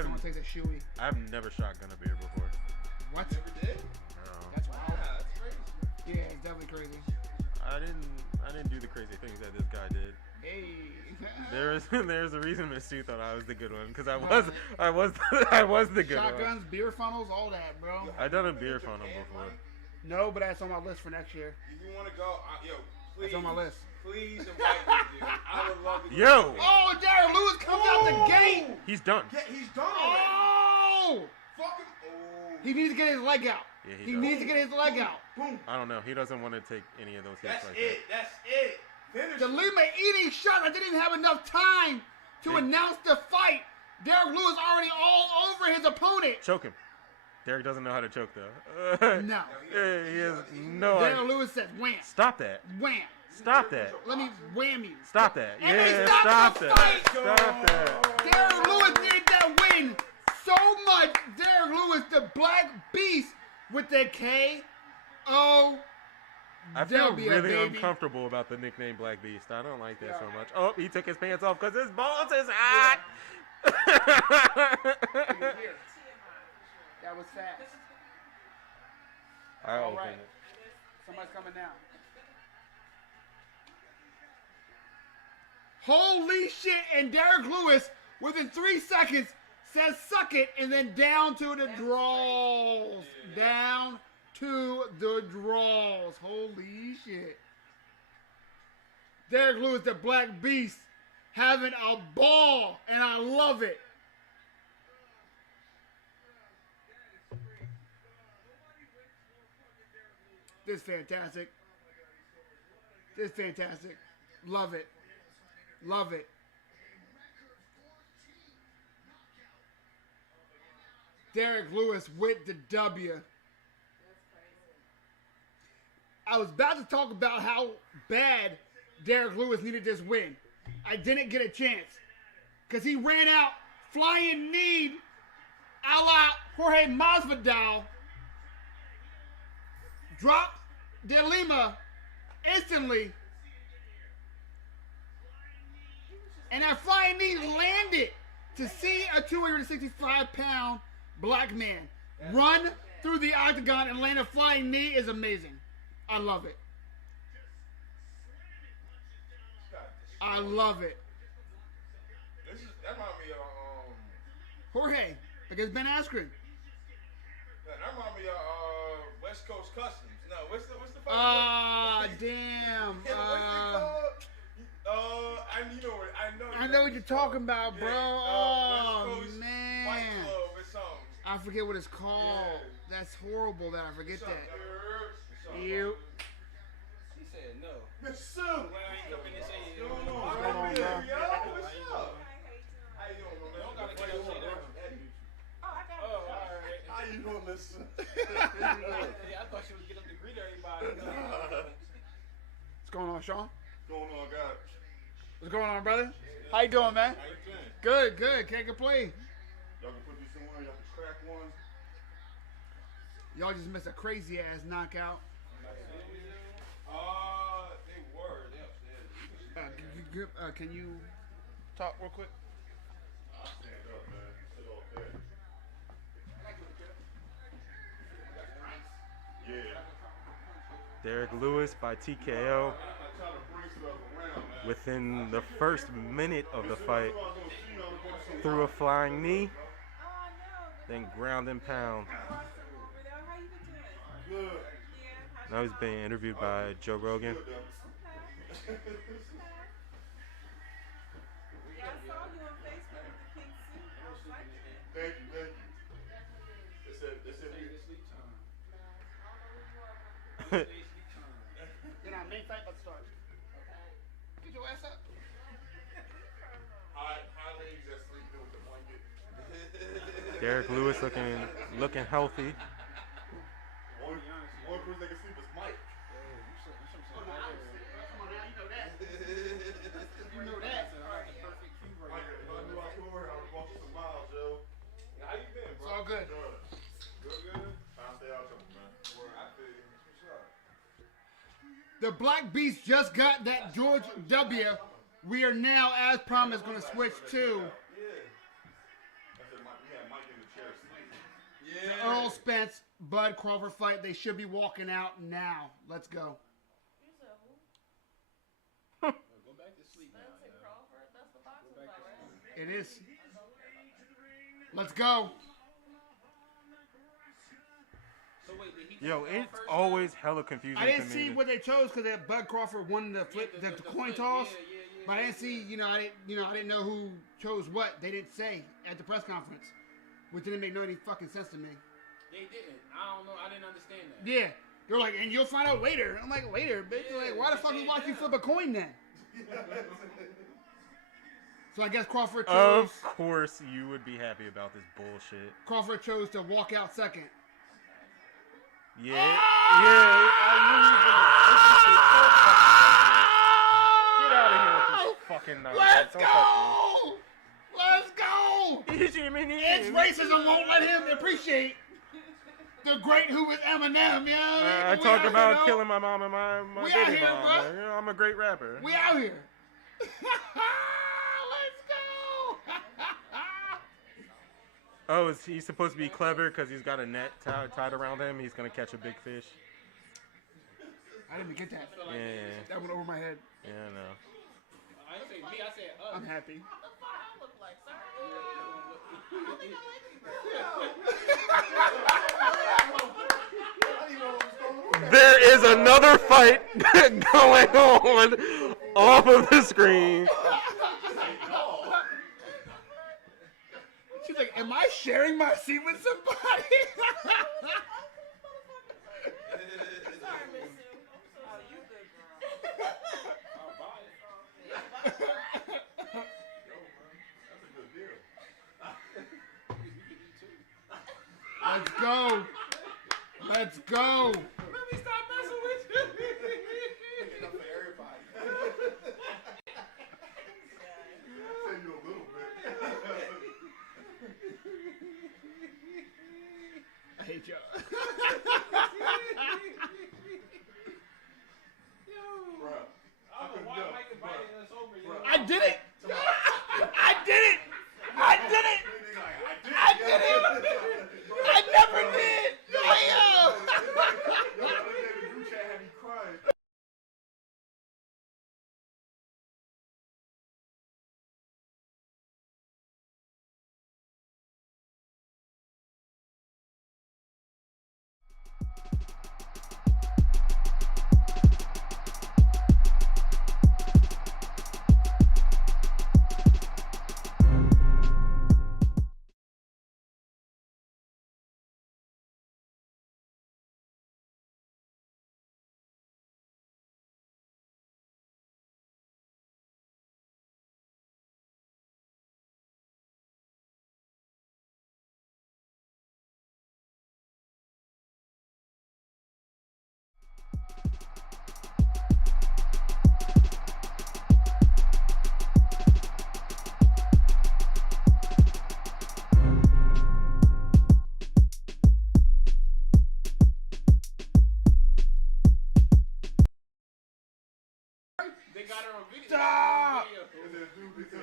Someone takes a shoey. I've never shotgun a beer before. What? Never did? No. That's wild. Yeah, that's crazy. Yeah, it's definitely crazy. I didn't do the crazy things that this guy did. Hey. There's a reason Miss Sue thought I was the good one because I was the good Shotguns, one. beer funnels, all that, bro. I done a beer funnel before. No, but that's on my list for next year. If you want to go, yo, please. That's on my list. Please invite me, dude. I would love to. Yo! Oh, Derek Lewis comes out the gate. He's done. Yeah, he's done already. Oh! Fucking. Oh. He needs to get his leg out. Yeah, He does. needs to get his leg out. Boom. I don't know. He doesn't want to take any of those hits That's like it. That's it. Finish The it. Lima eating shot. I didn't have enough time to Big. announce the fight. Derek Lewis already all over his opponent. that. Choke him. Derek doesn't know how to choke though. No. He has no Derek idea. Lewis says wham, Stop that. wham. Stop that. Let me wham you. Stop that. And they Yeah, stopped stop the that. fight. Stop that. Derek Lewis needed that win so much. Derek Lewis, the Black Beast, with the K.O. I feel W, really baby. uncomfortable about the nickname Black Beast. I don't like that so much. Oh, he took his pants off because his balls is hot. That was fast. I All open right. it. Somebody's coming down. Holy shit! And Derek Lewis, within 3 seconds, says suck it, and then down to the draws. Down to the draws. Holy shit. Derek Lewis, the Black Beast, having a ball, and I love it. This is fantastic. This is fantastic. Love it. Love it. Derek Lewis with the W. I was about to talk about how bad Derek Lewis needed this win. I didn't get a chance. Because he ran out flying knee a la Jorge Masvidal. Dropped De Lima instantly. And that flying knee landed to see a 265-pound black man run through the octagon and land a flying knee is amazing. I love it. I love it. That reminds me of Jorge against Ben Askren. that reminds me of West Coast Customs. No, what's the fight? Ah, damn. Yeah, what's it called? I know what you're talking about, bro. Oh, West Coast Fight man. Club or something. I forget what it's called. Yeah. That's horrible that I forget It's that. something. You. He said no. Miss Sue. Well, I ain't coming to say it. What's going on? What's going on, Yo, bro? what's up? How you doing, man? Don't gotta get up shit up. Oh, alright. How you doing, Miss Sue? Yeah, I thought she was getting up to greet everybody. What's going on, Sean? Going on, God? What's going on, brother? How you doing, man? How you doing? Good, good. Can't complain. Y'all can put these somewhere. Y'all can crack one. Y'all just missed a crazy ass knockout. They were. They upstairs. Can you talk real quick? I'll stand up, man. Sit off there. Yeah. Derek Lewis by TKO I try to bring stuff around, man. within the first minute of the fight threw a flying knee, then ground and pound. Good. Now he's being interviewed by Joe Rogan. Good, though. Thank you, thank you. They said we. Then our main fight about to start. Get your ass up. High ladies that sleep with the blanket. Derek Lewis looking healthy. Only person that can sleep is Mike. Come on now, you know that. You know that. Mike, if I knew I scored, I would walk you some miles, Joe. How you been, bro? It's all good. Good. I'll stay out there, man. Word, I feel you. What's up? The Black Beast just got that George W. We are now, as promised, going to switch to Yeah. I said, Mike, The Earl Spence, Bud Crawford fight. They should be walking out now. Let's go. You said who? Go back to sleep now. Spence and Crawford? That's the boxing fight, right? It is. Let's go. So wait, did he Yo, take it's off first always hella confusing I didn't to see me. what they chose because Bud Crawford won the flip, Yeah, the coin flip. toss. Yeah. But I didn't see, I didn't know who chose what. They didn't say at the press conference, which didn't make no any fucking sense to me. They didn't. I don't know. I didn't understand that. Yeah, they're like, and you'll find out later. I'm like, later, bitch. They're like, why the fuck we watch you flip a coin then? So I guess Crawford chose. Of course, you would be happy about this bullshit. Crawford chose to walk out second. Yeah, I knew he was gonna. Get out of here with this fucking nonsense. Let's Don't touch go! Let's go! me. It's racism won't let him appreciate the great who was Eminem, you know what I I mean? talk We about out here, killing my mom and my We baby out here, mom. bro. You know, I'm a great rapper. We out here. Let's go! Oh, is he supposed to be clever because he's got a net tied around him? He's gonna catch a big fish. I didn't even get that. Yeah, That went over my head. yeah, I know. I didn't say me. I said us. I'm happy. What the fuck I look like, sir? There is another fight going on off of the screen. She's like, am I sharing my seat with somebody? Sorry, Miss Sue. I'm so sorry. You good, girl. I'll buy it. That's a good deal. Let's go. Let's go. Let me stop messing with you. Enough for everybody. Save you a little bit. I hate y'all. Bruh. I don't know why Mike invited us over. You know? I did it. I did it. I did it. I did it. I never did. Damn. Yo, the other day the group chat had me crying. They got her on video. Stop. And then a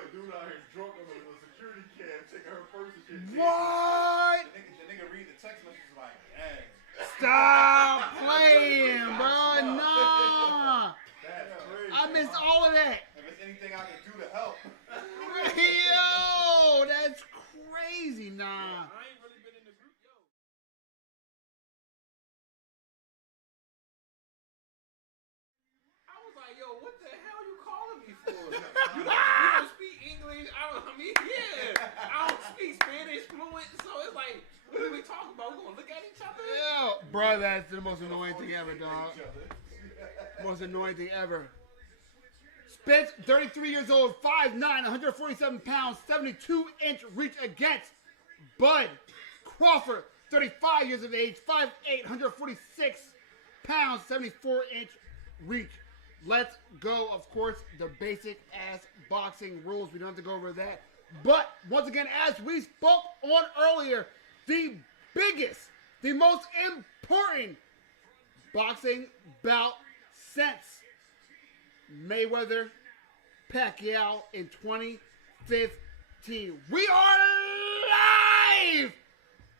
dude out here drunk on the security cam taking her purse and shit. What? The nigga read the text messages like, dang. Stop playing, bro. Nah. That's crazy. I missed all of that. If there's anything I can do to help. Yo, that's crazy. Nah. I ain't really been in the group, yo. I was like, yo, what the hell you calling me for? You don't speak English. I mean, yeah. I don't speak Spanish fluent, so it's like, what are we talking about? We gonna look at each other? Yo, bro, that's the most annoying thing ever, dog. Most annoying thing ever. Spence, 33 years old, 5'9", 147 pounds, 72-inch reach against Bud Crawford, 35 years of age, 5'8", 146 pounds, 74-inch reach. Let's go, of course, the basic-ass boxing rules. We don't have to go over that. But, once again, as we spoke on earlier, the biggest, the most important boxing bout since Mayweather Pacquiao in 2015. We are live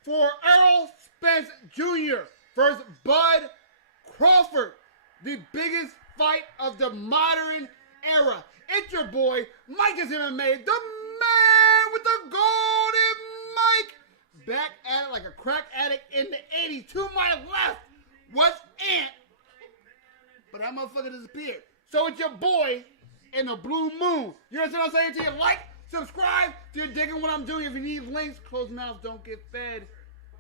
for Errol Spence Jr. versus Bud Crawford. The biggest fight of the modern era. It's your boy, Mike is MMA, the man with the golden mic. Back at it like a crack addict in the 80s. To my left was Ant. But that motherfucker disappeared. So it's your boy in the blue moon. You understand what I'm saying to you? Like, subscribe if you're digging what I'm doing. If you need links, closed mouths don't get fed.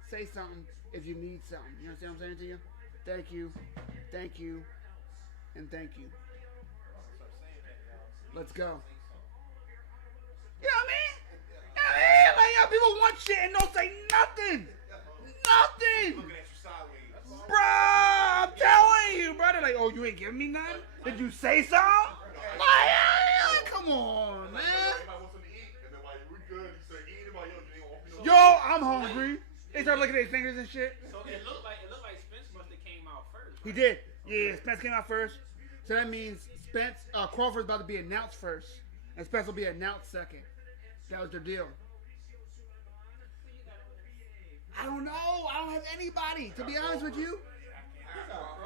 Say something if you need something. You understand what I'm saying to you? Thank you. Thank you. And thank you. Let's go. You know what I mean? You know what I mean? Like, people want shit and don't say nothing. Nothing. Bro, I'm telling you, bro. They're like, oh, you ain't giving me nothing? Did you say something? Like, come on, man. Yo, I'm hungry. They start looking at their fingers and shit. So it looked like Spence must have came out first. He did. Yeah, Spence came out first. So that means Crawford's about to be announced first. And Spence will be announced second. That was their deal. I don't know. I don't have anybody, to be honest with you.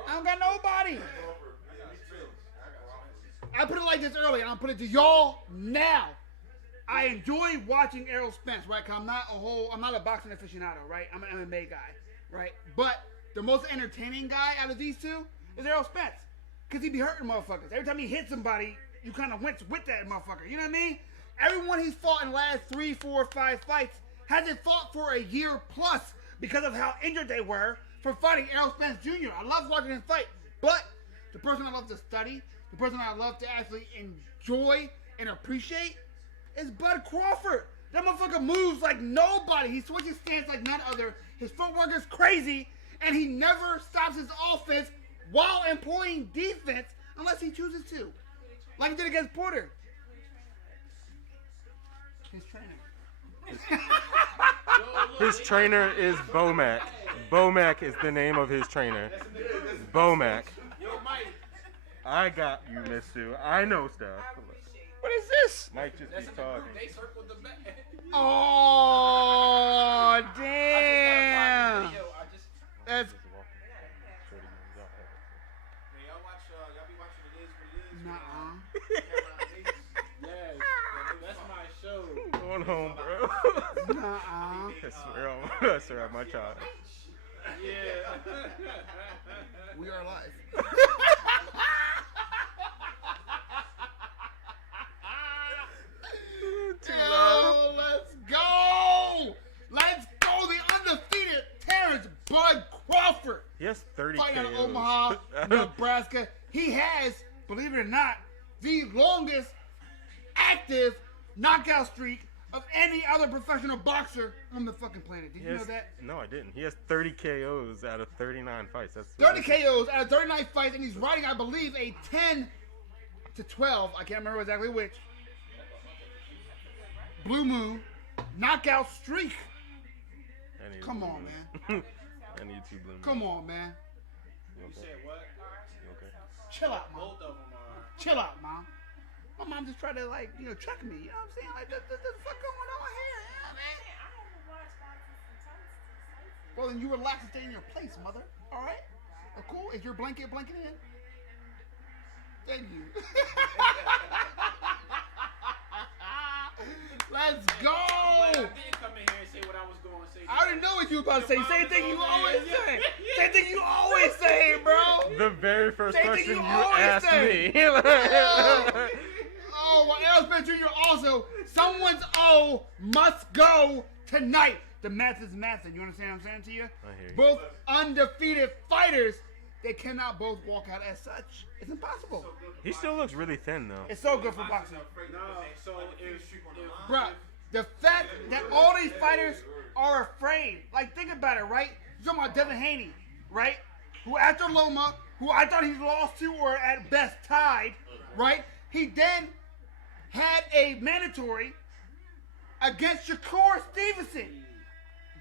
I don't got nobody. I put it like this earlier, and I'll put it to y'all now. I enjoy watching Errol Spence, right? Cause I'm not a boxing aficionado, right? I'm an MMA guy, right? But the most entertaining guy out of these two is Errol Spence. Cause he be hurting motherfuckers. Every time he hits somebody, you kind of went with that motherfucker. You know what I mean? Everyone he's fought in the last 3, 4, 5 fights hasn't fought for a year plus because of how injured they were for fighting Errol Spence Jr. I love watching him fight, but the person I love to study, the person I love to actually enjoy and appreciate is Bud Crawford. That motherfucker moves like nobody. He switches stance like none other. His footwork is crazy, and he never stops his offense while employing defense unless he chooses to. Like he did against Porter. His trainer. His trainer is Bomac. Bomac is the name of his trainer. Bomac. Yo, Mike. I got you, Miss Sue. I know stuff. What is this? Mike just That's keeps in the group. talking. They circled the back. Oh, damn. I just That's y'all be watching It Is What It Is. nuh-uh. Yes, that's my show. Going home, bro. Nuh-uh. I swear on my child. Yeah. We are live. Yo, let's go! Let's go! The undefeated Terrence Bud Crawford. He has 30 Fighting out of KOs. Omaha, Nebraska. He has, believe it or not, the longest active knockout streak of any other professional boxer on the fucking planet. Did you know that? No, I didn't. He has 30 KOs out of 39 fights. That's 30 KOs out of 39 fights, and he's riding, I believe, a 10 to 12. I can't remember exactly which. Blue Moon knockout streak. Come on, man. I need 2 blue moons. Come on, man. You You okay? said what? You okay? Chill out, mom. Both of them are. Chill out, mom. My mom just tried to, like, check me. You know what I'm saying? Like, what the fuck going on here? You know what I mean? Well, then you relax and stay in your place, mother. All right? Cool? Is your blanket in? Thank you. Let's go! I didn't come in here and say what I was going to say. I already know what you were about to say. Same thing you always say. Same thing you always say, bro. The very first Same thing question you you always asked say. me. Oh, well, Errol Spence Jr. also, someone's O must go tonight. The math is math. You understand what I'm saying to you? I hear you. Both undefeated fighters, they cannot both walk out as such. It's impossible. He still looks really thin, though. It's so good for boxing. No, so if Bro, the fact that all these fighters are afraid. Like, think about it, right? You're talking about Devin Haney, right? Who after Loma, who I thought he lost to or at best tied, right? He then had a mandatory against Shakur Stevenson.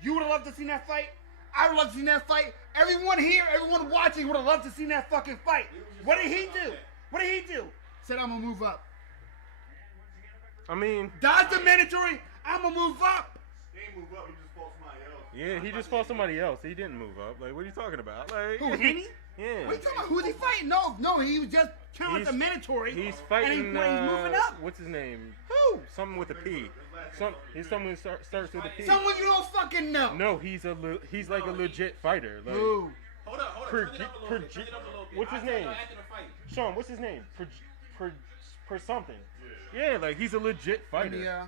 You would have loved to see that fight. I would love to see that fight. Everyone here, everyone watching would have loved to see that fucking fight. What did he do? What did he do? Said, I'm going to move up. I mean, That's the mandatory. I'm going to move up. He ain't move up, he just fought somebody else. Yeah, he just fought somebody else. He didn't move up. Like, what are you talking about? Like, Who, Haney? Yeah. What are you talking about? Who's he fighting? No, he was just kind of like the mandatory. He's fighting. And he's moving up. What's his name? Who? Something with a P. He's someone who starts with a P. Someone you don't fucking know. No, he's like a legit fighter. Like, Who? Hold up. Turn it up a little bit. What's his name? After the fight. Sean, what's his name? For something. Yeah, like he's a legit fighter. Yeah.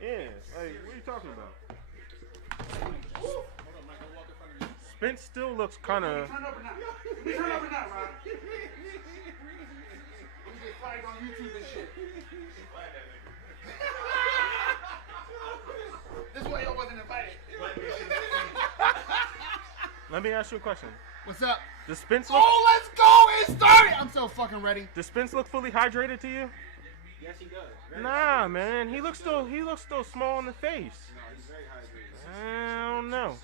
Yeah, like what are you talking about? Hold up, Mike. Don't walk in front of me. Spence still looks kind of. Turn up or not? Turn up or not, Rob? We get flagged on YouTube and shit. This way I wasn't invited. Let me ask you a question. What's up? Does Spence look? Oh, let's go! It started! I'm so fucking ready. Does Spence look fully hydrated to you? Yes, he does. Very Nah, man. He looks still small in the face. No, he's very hydrated. I don't know.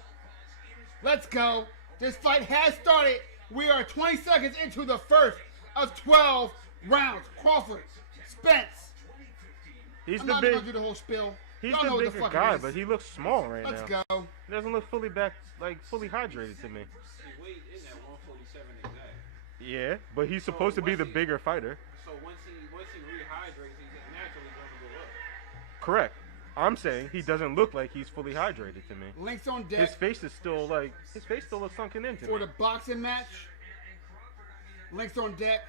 Let's go. This fight has started. We are 20 seconds into the first of 12 rounds. Crawford, Spence. He's I'm the not big. even gonna do the whole spiel. He's Y'all know the what bigger fuck it guy, is. but he looks small right Let's now. go. He doesn't look fully hydrated to me. He weighed in at 147 exact. Yeah, but he's supposed to be the bigger fighter. So once he rehydrates, he's naturally going to go up. Correct. I'm saying he doesn't look like he's fully hydrated to me. Links on His deck face still looks sunken into for me. the boxing match. Links on deck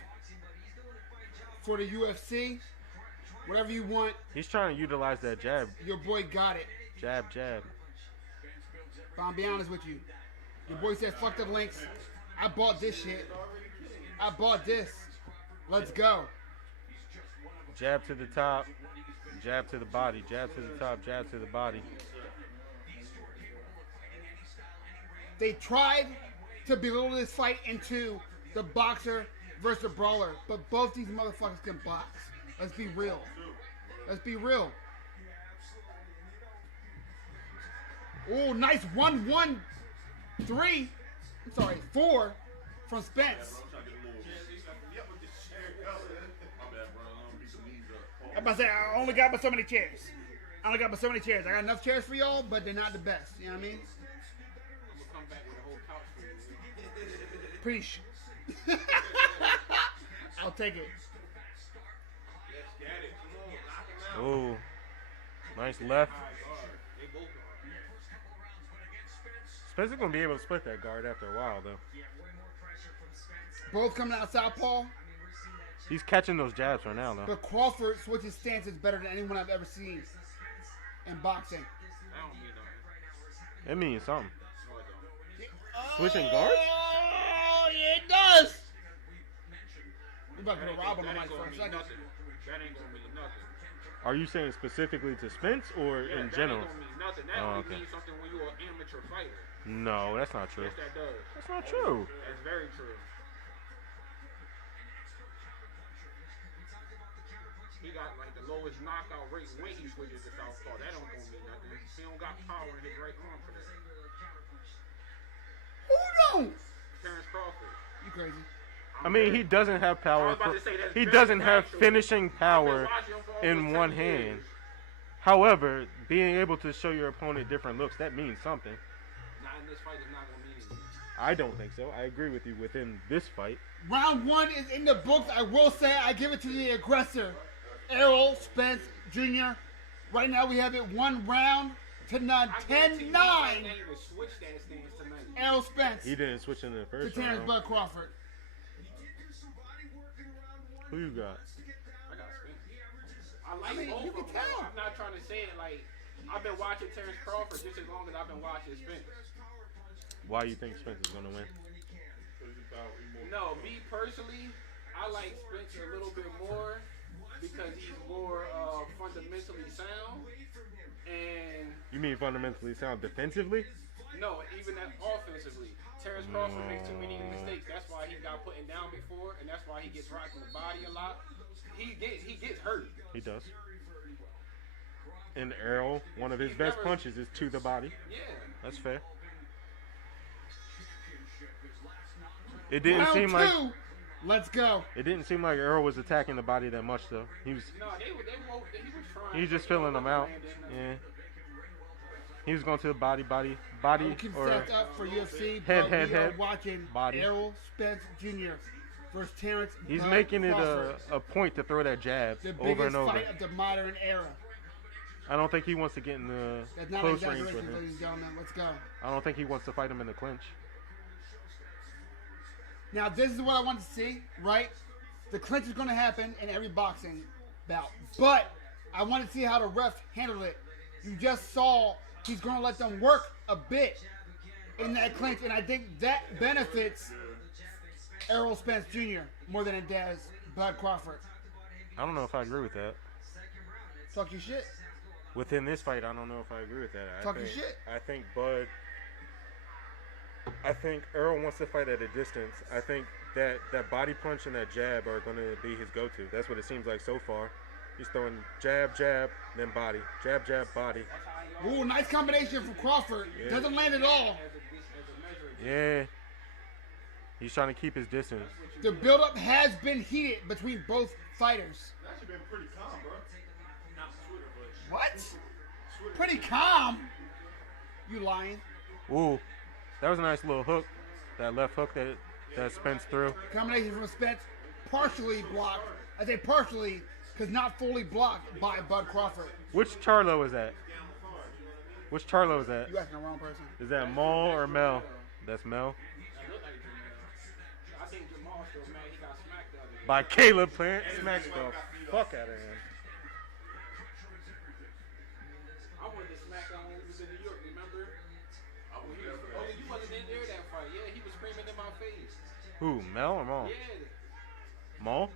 for the UFC. Whatever you want, He's trying to utilize that jab, your boy got it. jab. But I'm be honest with you. Your boy said fuck the links. I bought this shit. I bought this. Let's go. Jab to the top, jab to the body, jab to the top, jab to the body. They tried to belittle this fight into the boxer versus the brawler, but both these motherfuckers can box. Let's be real. Let's be real. Oh, nice 1-1-3. I'm sorry, 4 from Spence. I'm about to say, I only got but so many chairs. I got enough chairs for y'all, but they're not the best. You know what I mean? I'm going to come back with a whole couch for you. Preach. I'll take it. Let's get it. Come on, knock him out. Oh, nice left. High guard. They both guard. Spence is gonna be able to split that guard after a while, though. Both coming out southpaw, He's catching those jabs right now, though. but Crawford switches stances better than anyone I've ever seen in boxing. That don't mean nothing. It means something. No, it don't. Switching guards? Oh, yeah, it does. We about to put a Rob on the That mic ain't for gonna a mean second. nothing. That ain't gonna mean nothing. Are you saying specifically to Spence or Yeah, in that general? ain't gonna mean nothing. That Oh, only okay. means something when you're an amateur fighter. No, that's not true. Yes, that does. That's not true. That's very true. He got like the lowest knockout rate when he switches to southpaw. That don't gonna mean nothing. He don't got power in his right arm for that. Who don't? Terrence Crawford. You crazy. I mean, he doesn't have I power. was about to say, that's He very doesn't have factual. finishing I've been power watching him for in almost one 10 years. hand. However, being able to show your opponent different looks, that means something. Not in this fight, it's not gonna mean anything. I don't think so. I agree with you within this fight. Round 1 is in the books. I will say I give it to the aggressor, Errol Spence Jr. Right now we have it 1 round to none. I guarantee you, he 10-9. might not even switch that stance tonight. Errol Spence He didn't switch in the to first Terrence round. Bud Crawford. Who you got? I got Spence. I like mean, both you of can them. tell. I'm not trying to say it like I've been watching Terrence Crawford just as long as I've been watching Spence. Why you think Spence is gonna win? No, me personally, I like Spence a little bit more because he's more fundamentally sound. And You mean fundamentally sound defensively? no, even offensively. Terrence Crawford makes too many mistakes. That's why he got put down before, and that's why he gets rocked in the body a lot. He gets hurt. He does. And Errol, one of his He's best never- punches is to the body. Yeah. That's fair. It didn't Round seem 2. like Let's go. it didn't seem like Errol was attacking the body that much though. He was No, he was trying. he's just but filling them wasn't out. landing. Yeah. He was going to the body, We'll keep or stats up for UFC, head, but head, we are head, watching body. Errol Spence Jr. versus Terrence he's Bud making it Crawford. a point to throw that jab The over biggest and over. fight of the modern era. I don't think he wants to get in the That's not close an range exaggeration, with him. ladies and gentlemen. Let's go. I don't think he wants to fight him in the clinch. Now, this is what I want to see, right? The clinch is going to happen in every boxing bout. But I want to see how the refs handle it. You just saw he's going to let them work a bit in that clinch. And I think that benefits Errol Spence Jr. more than it does Bud Crawford. I don't know if I agree with that. Talk your shit. Within this fight, I don't know if I agree with that. Talk your shit. I think Earl wants to fight at a distance. I think that body punch and that jab are going to be his go-to. That's what it seems like so far. He's throwing jab, jab, then body. Jab, jab, body. Ooh, nice combination from Crawford. Yeah. Doesn't land at all. Yeah. He's trying to keep his distance. The build-up has been heated between both fighters. It's actually been pretty calm, bro. Not Twitter, but What? Pretty calm. You lying. Ooh. That was a nice little hook. That left hook that Spence threw. Combination from Spence, partially blocked. I say partially, because not fully blocked by Bud Crawford. Which Charlo is that? Which Charlo is that? You asking the wrong person. Is that Maul or Mel? That's Mel. I think Jamal still mad he got smacked the other day. By Caleb Plant. Smack the fuck out of him. I wanted to smack him when we was in New York, remember? You wasn't in there that fight. Yeah, he was screaming in my face. Who? Mel or Maul? Yeah, Maul?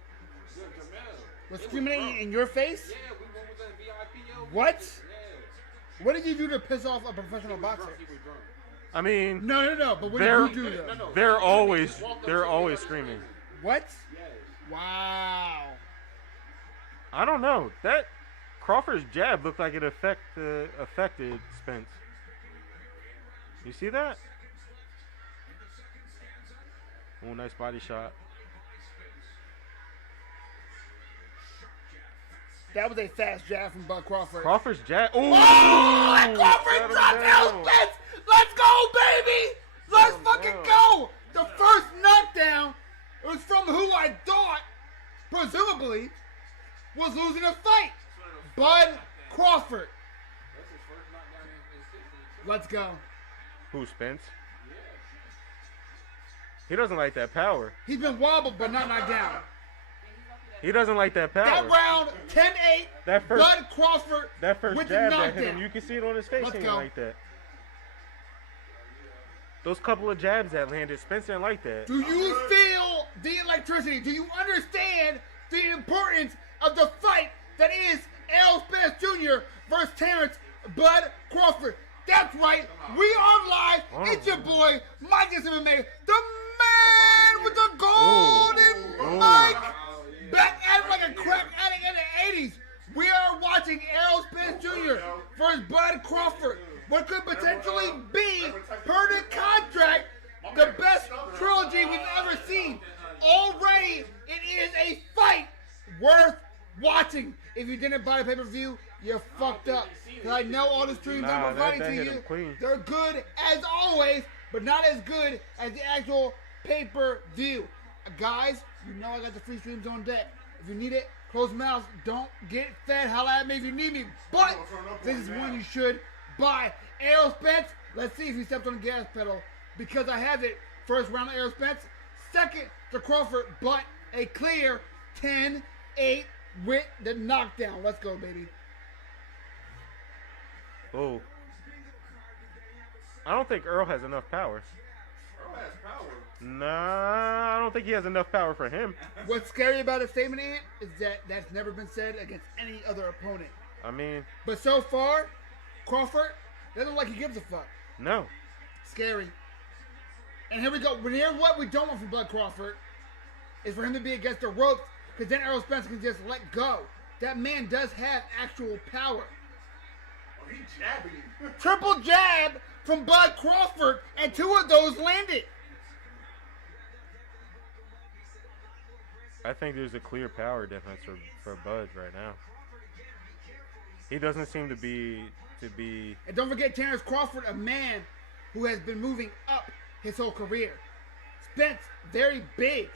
Jamel. Was discriminating in your face? Yeah, we was in VIP. Yo. What? Yeah. What did you do to piss off a professional boxer? He was drunk. I mean, No. But what They're- did you do though? they're always screaming. What? Yes. Wow. I don't know. That Crawford's jab looked like it affected Spence. You see that? Oh, nice body shot. That was a fast jab from Bud Crawford. Crawford's jab. Ooh! Oh, Crawford Shut him dropped down. out Spence. Let's go, baby. Let's him fucking down. go. The first knockdown was from who I thought, presumably, was losing a fight. Bud Crawford. That's his first knockdown in his history. Let's go. Who, Spence? He doesn't like that power. He's been wobbled but not knocked down. He doesn't like that power. That round, 10-8, That first- Bud Crawford That first with the jab that hit him, knockdown. you can see it on his face. Let's He go. didn't like that. Those couple of jabs that landed, Spence didn't like that. Do you feel the electricity? Do you understand the importance of the fight that is Errol Spence Jr. versus Terrence Bud Crawford? That's right. We are live. It's your boy, Mike MMA, the man with the golden mic. Back at it like a crack addict in the 80s. We are watching Errol Spence Jr. versus Bud Crawford. What could potentially be, per the contract, the best trilogy we've ever seen. Already, it is a fight worth watching. If you didn't buy a pay-per-view, you're fucked up. Because I know all the streams Nah, I'm providing that to hit you, him clean. they're good as always, but not as good as the actual pay-per-view. Guys, you know I got the free streams on deck. If you need it, close mouths. Don't get fed. Holla at me if you need me. But this is one you should buy. Errol Spence, let's see if he steps on the gas pedal. Because I have it. First round, Errol Spence. Second to Crawford, but a clear 10-8 with the knockdown. Let's go, baby. Oh. I don't think Earl has enough power. Earl has power. Nah, I don't think he has enough power for him. What's scary about his statement, Ant, is that that's never been said against any other opponent. I mean, But so far, Crawford doesn't look like he gives a fuck. no. Scary. And here we go. But here's what we don't want from Bud Crawford is for him to be against the ropes, because then Errol Spence can just let go. That man does have actual power. Oh, he jabbing him. Triple jab from Bud Crawford, and two of those landed. I think there's a clear power difference for Bud right now. He doesn't seem to be. And don't forget Terrence Crawford, a man who has been moving up his whole career. Spence, very big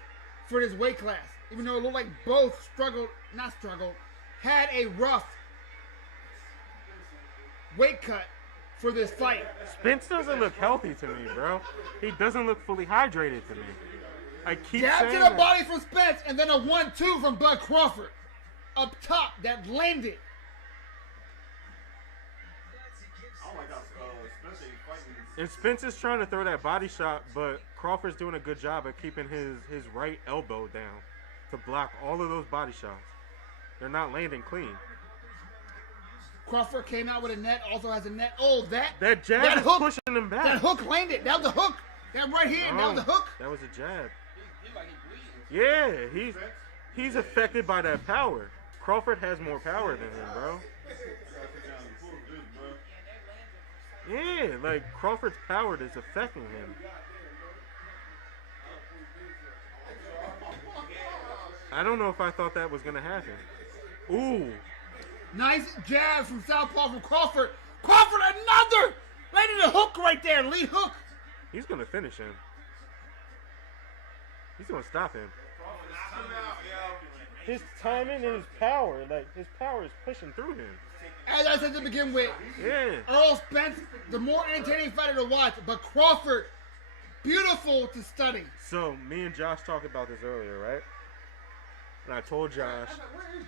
for this weight class. Even though it looked like both had a rough weight cut for this fight. Spence doesn't look healthy to me, bro. He doesn't look fully hydrated to me. I keep Jab saying to the that. body from Spence, and then a 1-2 from Bud Crawford. Up top, that landed. I don't like how Spence ain't fighting. And Spence is trying to throw that body shot, but Crawford's doing a good job at keeping his right elbow down to block all of those body shots. They're not landing clean. Crawford came out with a net, also has a net. Oh, That jab is hook, pushing him back. That hook landed. That was the hook. That right here, that was the hook. That was a jab. He like he bleeding. Yeah, he's affected by that power. Crawford has more power than him, bro. Yeah, like Crawford's power is affecting him. I don't know if I thought that was gonna happen. Ooh, Nice jab from Southpaw from Crawford. Crawford, another! Landed a hook right there, lead hook. he's gonna finish him. He's gonna stop him. His timing and his power, like his power is pushing through him. As I said to begin with, Yeah. Earl Spence, the more entertaining fighter to watch, but Crawford, beautiful to study. So me and Josh talked about this earlier, right? And I told Josh,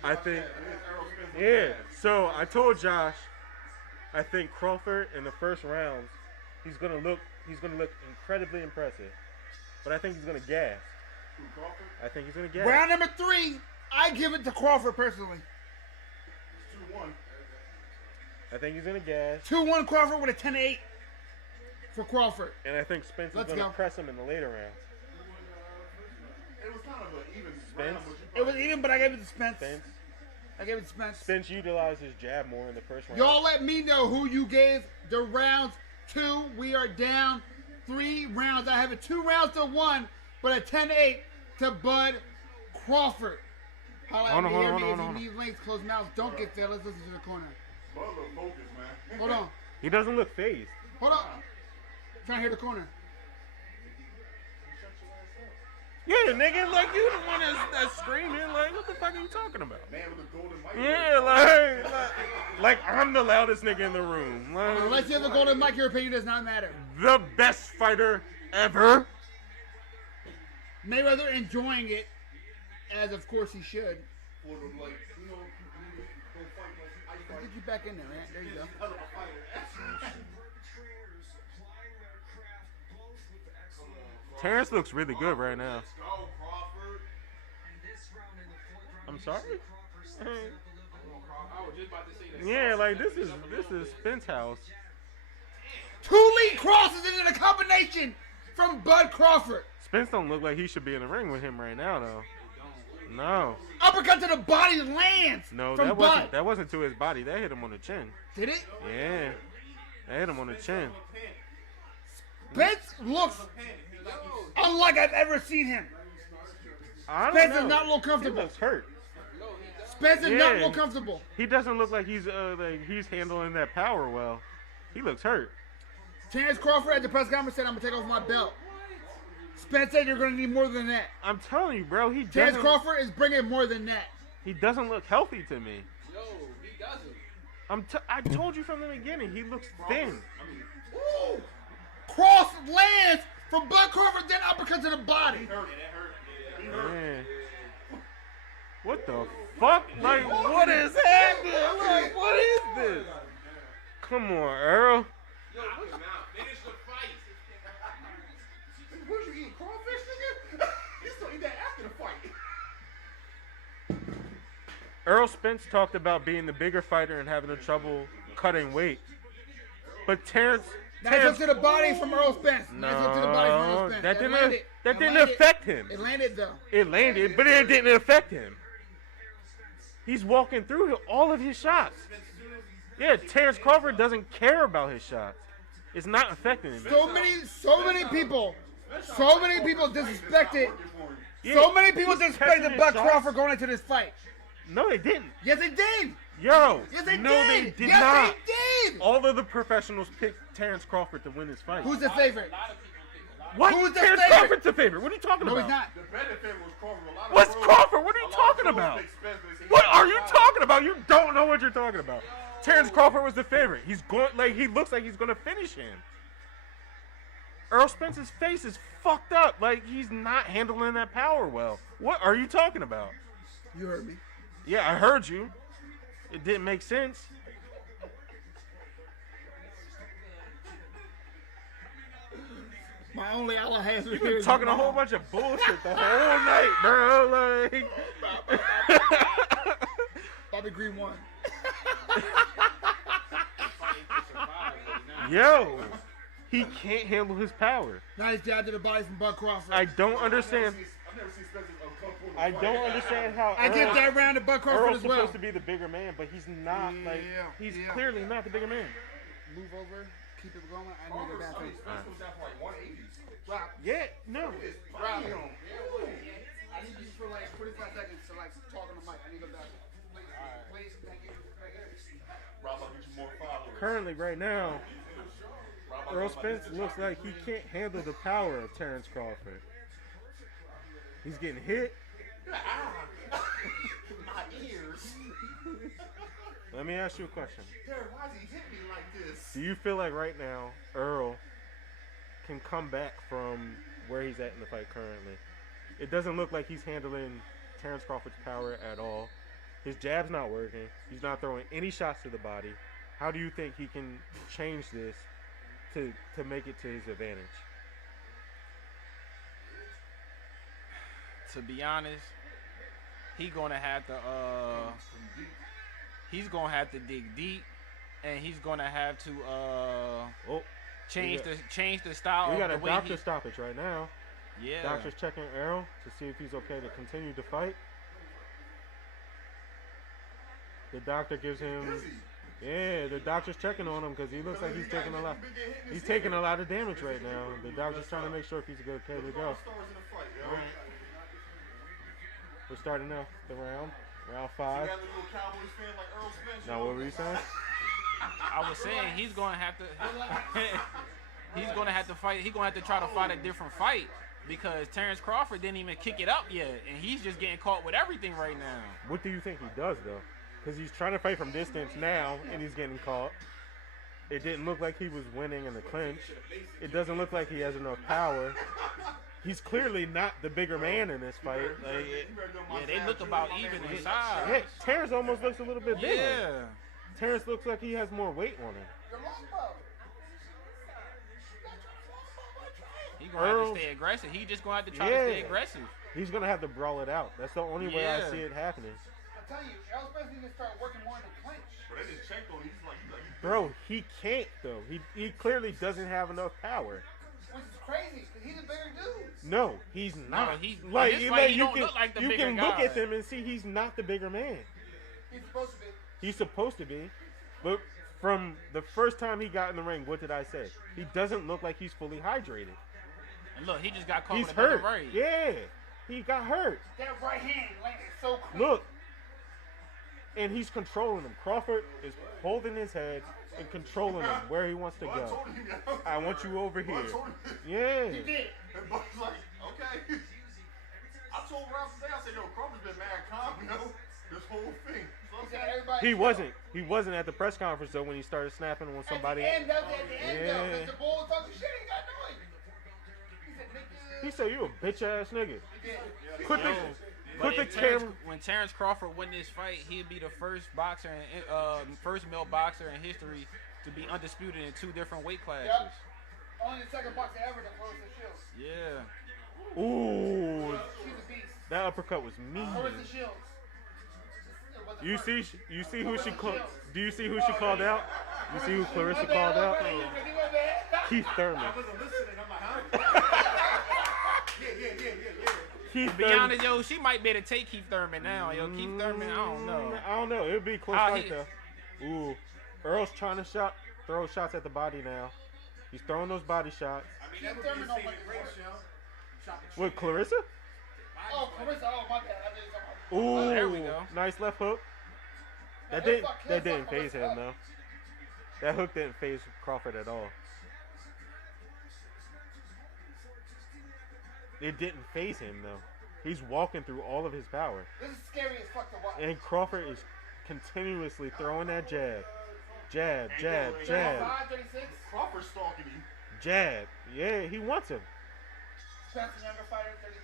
I think, yeah. So I told Josh, I think Crawford in the first rounds, he's gonna look incredibly impressive, but I think he's gonna gas. I think he's gonna gas. Round number 3, I give it to Crawford personally. 2-1. I think he's gonna gas, 2-1 Crawford with a 10-8 for Crawford. and I think Spence is Let's gonna go. press him in the later rounds. It was kind of an even Spence? round, but you It was even, but I gave it to Spence. Spence, I gave it to Spence. Spence utilized his jab more in the first round. Y'all let me know who you gave the rounds to. We are down 3 rounds. I have it 2 rounds to 1, but a 10-8 to Bud Crawford. Holla at me, hear me. If you need links, close mouths. Don't get there. Let's listen to the corner. Butler focus, man. Hold on. He doesn't look phased. Hold on. Trying to hear the corner. Yeah, nigga, like you the one that's screaming. Like, what the fuck are you talking about? Man with the golden mic. Yeah, like I'm the loudest nigga in the room. Like, Unless you have a golden mic, your opinion does not matter. the best fighter ever. Mayweather enjoying it, as of course he should. For the, like, you know, go fight, like, Let's get you back in there, man. There you go. hell of a fighter. Terrence looks really good right now. Let's go, Crawford. I'm sorry. I was just about to say that. Yeah, like this is Spence house. 2 lead crosses into the combination from Bud Crawford. Spence don't look like he should be in the ring with him right now, though. No, Uppercut to the body lands no, from Bud. that wasn't to his body. That hit him on the chin. Did it? Yeah, that hit him on the chin. Spence looks unlike I've ever seen him. I don't Spence know. does not look He comfortable. looks hurt. Spence does Yeah. not look comfortable. He doesn't look like he's handling that power well. He looks hurt. Terrence Crawford at the press conference said, I'm going to take off my belt. Spence said you're going to need more than that. I'm telling you, bro. Terrence Crawford is bringing more than that. He doesn't look healthy to me. No, he doesn't. I told you from the beginning. He looks thin. Ooh. Cross lands from Bud Crawford, then uppercut to the body. Man. What the fuck? Like, what is happening? Like, what is this? Come on, Earl. Yo, finish the fight. Where's you eating crawfish, nigga? You still eat that after the fight. Earl Spence talked about being the bigger fighter and having the trouble cutting weight. But Terrence Nice hook to the body from Earl Spence. No, Nice hook to the body from Earl Spence. that landed. didn't landed. affect him. It landed though. It landed, but it didn't affect him. He's walking through all of his shots. Yeah, Terrence Crawford doesn't care about his shots. It's not affecting him. So many people disrespected. Yeah, So many people he's disrespected catching his Bud shots. Crawford going into this fight. No, they didn't. Yes, they did. Yo, Yes, they no, did. they did yes, not. they did. All of the professionals picked Terrence Crawford to win this fight. Who's the favorite? A lot of people think. A lot of What? Who's the Terrence favorite? Crawford's the favorite. What are you talking No, about? he's not. The better favorite was Crawford. A lot of What's pros- Crawford? What are you a lot of talking pros about? pick Spence, but they say What he's are you not. talking about? You don't know what you're talking about. Terrence Crawford was the favorite. He's going like he looks like he's gonna finish him. Earl Spence's face is fucked up. Like he's not handling that power well. What are you talking about? You heard me. Yeah, I heard you. It didn't make sense. My only ally has You've been talking a whole bunch of bullshit the whole night, bro. Like, Bobby Green won. yo, he can't handle his power. Now he's down to the body from Buck Crawford. I don't understand. I've never seen Spence's uncomfortable I fight. don't understand how I get that round to Buck Crawford Earl's as well. supposed to be the bigger man, but he's not. Like he's clearly not the bigger man. Move over. Keep it going. I need a Crawford, bad I mean, face. Spence was down for like 180. Rob, Yeah, no. It's Rob. body on. I need you for like 45 seconds to like talk on the mic. I need to go back. Please, thank you. Right here. Rob, I'll get you more followers. Currently, right now, Rob, Earl Spence looks like he can't handle the power of Terrence Crawford. He's getting hit. My ears. Let me ask you a question. Derek, why does he hit me like this? Do you feel like right now Earl can come back from where he's at in the fight currently? It doesn't look like he's handling Terrence Crawford's power at all. His jab's not working. He's not throwing any shots to the body. How do you think he can change this to make it to his advantage? To be honest, he's gonna have to dig deep, and he's gonna have to Oh, change we the style. we got of a the way doctor stoppage right now. Yeah. Doctor's checking Earl to see if he's okay to continue to fight. The doctor gives him. Yeah, the doctor's checking on him because he looks like he's taking a lot. He's taking a lot of damage right now. The doctor's trying to make sure if he's okay to go. Stars in the fight, yo. We're starting off the round 5. Got a little Cowboys fan like Earl Spence. Now, what were you saying? I was saying he's gonna have to. He's gonna have to fight. He's gonna have to try to fight a different fight because Terrence Crawford didn't even kick it up yet, and he's just getting caught with everything right now. What do you think he does though? Because he's trying to fight from distance now, and he's getting caught. It didn't look like he was winning in the clinch. It doesn't look like he has enough power. He's clearly not the bigger man in this fight. Like, Yeah, they look about even in size. heck, Terrence almost looks a little bit bigger. Yeah. Terrence looks like he has more weight on him. He's gonna have Earl- to stay aggressive. He just gonna have to try Yeah. to stay aggressive. He's gonna have to brawl it out. That's the only way I Yeah. see it happening. I'm telling you, Earl Spence needs to start working more in the clinch. But they just checked on him. He's like, Bro, he can't though. He clearly doesn't have enough power. Which is crazy, because he's a bigger dude. No, he's not. he's- like, in this you, fight, like, he you don't can, look like the you bigger can look guy. at them and see he's not the bigger man. He's supposed to be. He's supposed to be, but from the first time he got in the ring, what did I say? He doesn't look like he's fully hydrated. And look, he just got caught He's with another hurt. right. Yeah, he got hurt. That right hand landed so quick. Look, and he's controlling him. Crawford is holding his head and controlling him where he wants to I go. told him, yo. I want you over I here. told him. Yeah. He did. And Buck's like, okay. I told Ralph today, I said, yo, Crawford's been mad calm, you know, this whole thing. So He I'm said saying, everybody. He wasn't. He wasn't at the press conference though when he started snapping on somebody. At the end, that was at the end, though, Yeah. because the bull was talking shit. He got annoyed. He said, nigga. He said, "You a bitch ass nigga." He did. Put the Yo, put but the if Terrence- camera. when Terrence Crawford win this fight, he'd be the first boxer, first male boxer in history to be undisputed in 2 different weight classes. Yep. Only the second boxer ever to close the Shields. Yeah. Ooh, She's a beast. that uppercut was mean. Clarissa Shields. It wasn't You her. see, you see who she called? Do you see who she called out? You see who Clarissa My bad, called my out? bad, he went bad. Keith Thurman. I wasn't listening. I'm like, huh? Yeah. Keith To be Thurman. honest, yo, she might be able to take Keith Thurman now. Yo, Keith Thurman, I don't know. I don't know. It'll be a close How fight he- though. Ooh, Earl's trying to throw shots at the body now. He's throwing those body shots. I mean, Keith that would be Thurman a don't saving fucking grace, work. yo. Shot the With Clarissa? Oh, Clarissa. Oh, my bad. I did something. Ooh, there we go. nice left hook. That didn't phase him though. That hook didn't phase Crawford at all. It didn't phase him though. He's walking through all of his power. This is scary as fuck to watch. And Crawford is continuously throwing that jab. Jab, jab, jab. 36. Crawford stalking him. Jab. Yeah, he wants him. Spence, younger fighter, 33.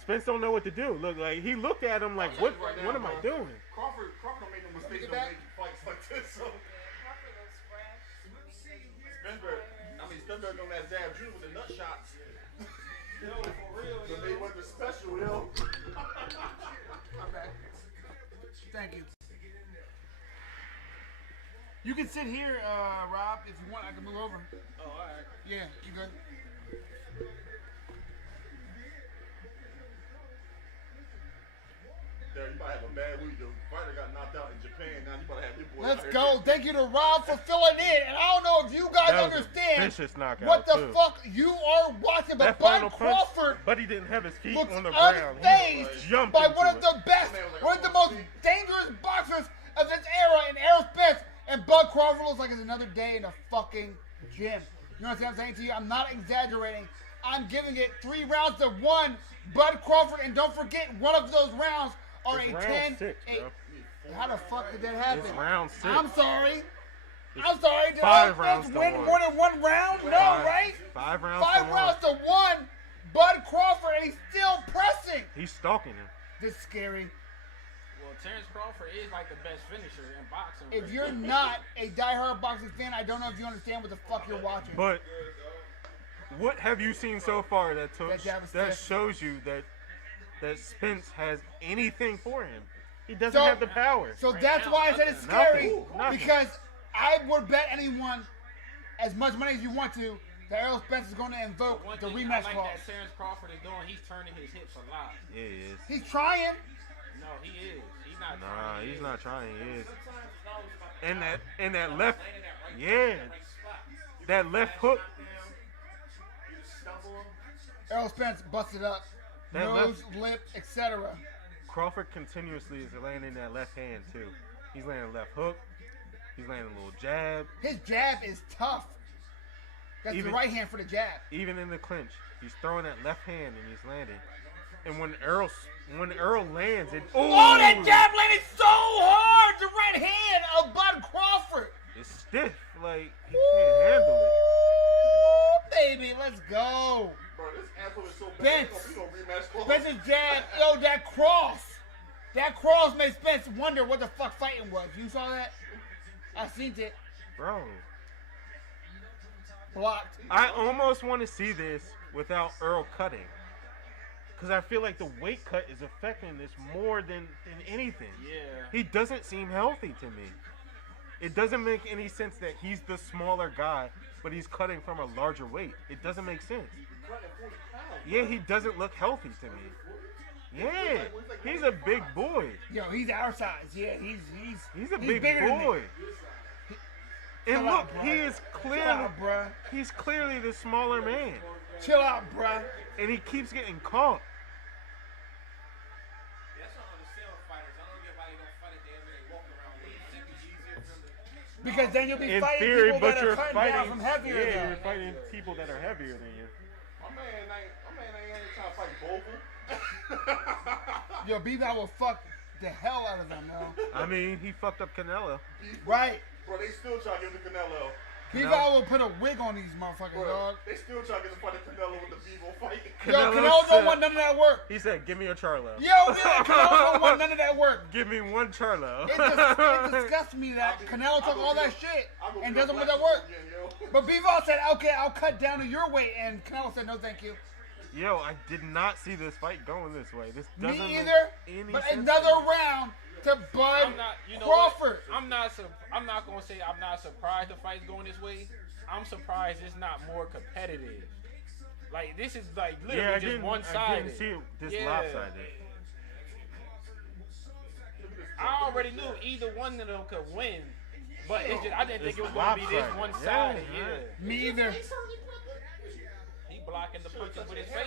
Spence don't know what to do. Look, like he looked at him like, what am I doing? Crawford don't make no mistakes. Don't make fights like this. So Spence don't that jab Jr. with the nut shots. Yo, for real, So they went to special, yo. Okay. Thank you. You can sit here, Rob, if you want. I can move over. Oh, all right. Yeah, you good. There, you might have a bad week. The fighter got knocked out in Japan. Now you might have your boy. Let's out here. go. Thank you to Rob for filling in. And I don't know if you guys That was a understand vicious knockout, what the too. fuck you are watching. But That final Bud punch, Crawford but he didn't have his feet looks on the ground. He unfazed jumped by into one of it. the best, one of the most dangerous boxers of this era in Errol Spence. And Bud Crawford looks like it's another day in a fucking gym. You know what I'm saying to you? I'm not exaggerating. I'm giving it 3 rounds to 1. Bud Crawford, and don't forget, one of those rounds are It's a round 10. 6, bro. How the fuck did that happen? It's round 6. I'm sorry. I'm sorry. Did 5 Errol rounds Spence to win 1. more than 1 round? No, Five- right? 5 rounds 5 to rounds 1. to 1. Bud Crawford, and he's still pressing. He's stalking him. This is scary. Well, Terrence Crawford is like the best finisher in boxing. If you're not a diehard boxing fan, I don't know if you understand what the fuck you're watching. But what have you seen so far that That jab is that stiff. shows you that Spence has anything for him? He doesn't So- have the power. So Right that's now, why I said it's scary, nothing. because I would bet anyone as much money as you want to that Errol Spence is going to invoke One the thing rematch I like clause. that Terrence Crawford is doing, he's turning his hips a lot. Yeah, he is. He's trying. No, he is. He's not Nah, trying. he's not trying. He is. And that left, yeah, that left hook. Errol Spence busted up, That nose, lip, etc. Crawford continuously is landing that left hand too. He's landing a left hook. He's landing a little jab. His jab is tough. That's Even- the right hand for the jab. Even in the clinch, he's throwing that left hand and he's landing. And when Earl lands, it Oh, that jab landed so hard! The right hand of Bud Crawford. it's stiff. Like he can't handle it. Ooh, baby, let's go. Bro, this asshole is so bad. Spence. He gonna rematch clause. Spence's jab, yo, that cross. That cross made Spence wonder what the fuck fighting was. You saw that? I seen it. Bro, Blocked. I almost want to see this without Earl cutting. Because I feel like the weight cut is affecting this more than anything. Yeah. He doesn't seem healthy to me. It doesn't make any sense that he's the smaller guy, but he's cutting from a larger weight. It doesn't make sense. Yeah, he doesn't look healthy to me. Yeah, he's a big boy. Yo, he's our size. Yeah, He's a big bigger than me. boy. And Chill look, out, bro. he is Chill out, clearly bruh. he's clearly the smaller man, Chill out, bruh. and he keeps getting caught. That's what I'm saying with fighters. I don't get why they don't fight at the end when they walk around with it. It'd be easier for them to... Because then you'll be In fighting theory, people but that you're are cutting fighting. down from heavier Yeah, than you're fighting people that are heavier than you. My man ain't trying to fight Bogle. Yo, B-Val will fuck the hell out of them, yo. I mean, he fucked up Canelo. Right. Bro, they still trying to give the Canelo. B-Val will put a wig on these motherfuckers, Bro, dog. they still trying to get the fight of Canelo with the Bevo fight. Yo, Canelo Canelo said- don't want none of that work. He said, "Give me a Charlo." Yo, Canelo don't want none of that work. Give me one Charlo. It disgusts me that Canelo took all that shit and doesn't want that work. But B-Val said, okay, I'll cut down to your weight. And Canelo said, no, thank you. Yo, I did not see this fight going this way. This Me doesn't either. make any But sense another to me. round to Bud I'm not, you know Crawford. what? I'm not gonna say I'm not surprised the fight's going this way. I'm surprised it's not more competitive. Like this is like literally Yeah, I just didn't, one I sided. didn't see it this Yeah. lopsided. I already knew either one of them could win, but it's just I didn't think It's it was gonna be this lopsided. one Yeah, sided. yeah. Yeah. Me either. He blocking the punches with his face.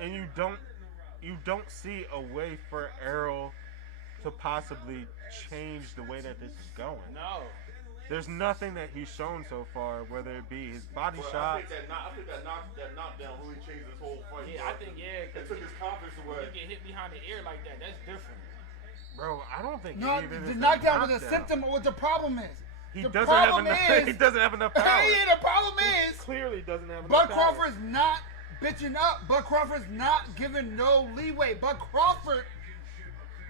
And you don't see a way for Errol to possibly change the way that this is going. No. There's nothing that he's shown so far, whether it be his body But shots. I think that knockdown really changed his whole fight. Yeah, bro. I think It because took his confidence away. you get hit behind the ear like that, that's different. Bro, I don't think No, it even the is knockdown was a knockdown. symptom of what the problem is. He The doesn't have problem enough. is- He doesn't have enough power. Yeah, the problem is Clearly doesn't have enough Bud power. Crawford's not bitching up. Bud Crawford's not giving no leeway. Bud Crawford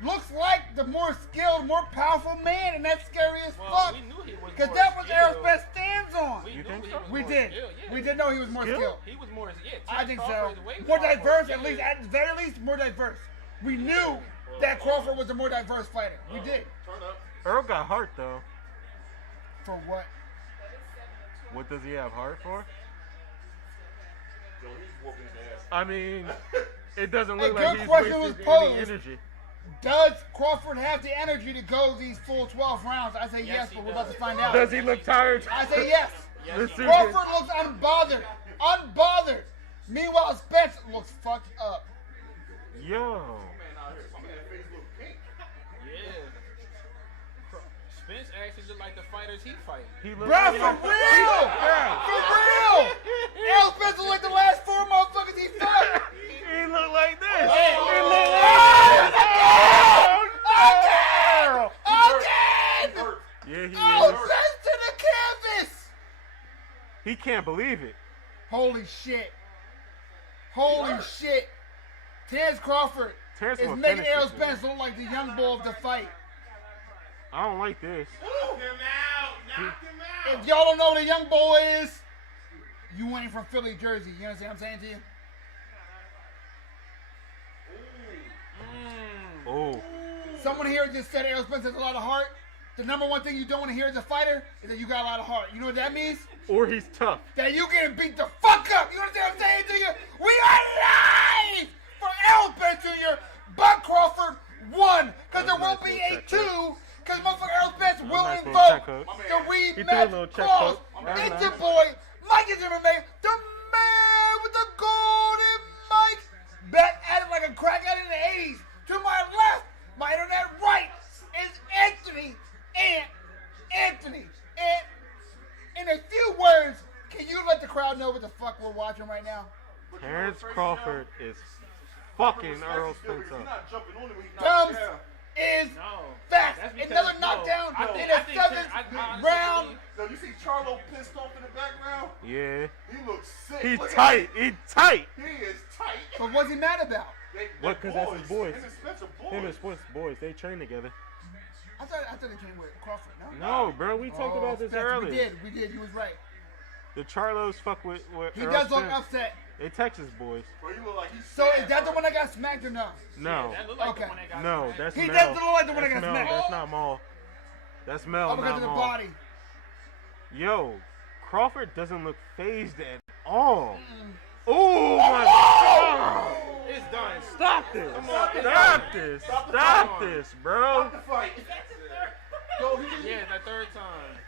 looks like the more skilled, more powerful man, and that's scary as Well, fuck. we knew he was Because more that's what Errol skilled. Spence stands on. We You knew think he so? was We more did. skilled, yeah. We did know he was more Skilled? skilled. He was more, yeah. I think so. Crawford is way More far diverse, at skilled. least, at the very least, more diverse. We knew that Crawford was a more diverse fighter. We did. Turn up. Earl got heart though. For what? What does he have heart for? Yo, he's whooping his ass. I mean, it doesn't A look good like he's question was wasting posed. any energy. Does Crawford have the energy to go these full 12 rounds? I say yes, he but we're does. about to find out. Does he look tired? I say yes. Yes, Let's he see. does. Crawford looks unbothered. Unbothered. Meanwhile, Spence looks fucked up. Yo. Man out here, my man face look pink. Yeah. Spence actually look like the fighters he fight. He looks Bruh, like for real! For real! Errol Spence looks like the last 4 motherfuckers he fought. He look like this. Hey. He look Oh, like again! Again! Hurt. Yeah, he Oh, is. Spence to the canvas! He can't believe it. Holy shit. Holy shit. Terrence Crawford Terrence is will making finish Errol this, man. Spence look like the young bull of the fight. I don't like this. Knock him out! Knock him out! If y'all don't know what a young bull is, you ain't from Philly, Jersey. You understand what I'm saying to you? Oh. Someone here just said Errol Spence has a lot of heart. The number one thing you don't want to hear as a fighter is that you got a lot of heart. You know what that means? Or he's tough. That you getting beat the fuck up. You understand what I'm saying to you? We are live for Errol Spence Jr. Bud Crawford 1. Because there won't be a 2. Because motherfucker Errol Spence will nice little invoke check hook. the He threw a little rematch check clause. hook. Very It's nice. your boy, Mike is MMA, the man with the golden mic. Back at it like a crack at it in the 80s. To my left, my internet right, is Anthony. And in a few words, can you let the crowd know what the fuck we're watching right now? Terrence Crawford is fucking Earl He's Spence up. not jumping on him when he knocks Thumbs down. is No. fast. That's because- Another no. knockdown I in think- the I think 7th I honestly round. believe- Yo, you see Charlo pissed off in the background? Yeah. He looks sick. He's Look at tight. He's tight. him. He is tight. But what's he mad about? What, 'cause that's his boys. Him and Spence are boys. Him and Spence boys, they train together. I thought they came with Crawford, no? No, bro, we talked Oh, about this Spence, earlier. We did. You was right. The Charlos fuck with He Earl does look Spence. upset. They Texas boys. Bro, you look like he's So sad, is that the bro. one that got smacked or no? No. That look like Okay. the one that got No, smacked. that's He Mel. does look like the one that That's got Mel. smacked. That's not Maul. That's Mel, Uppercut not to the Maul. body. Yo, Crawford doesn't look phased at all. Oh my God! It's done. Stop this! Come on, Stop this! Stop the Stop fight. this, bro! Stop the fight. Yo, he Yeah, the third time.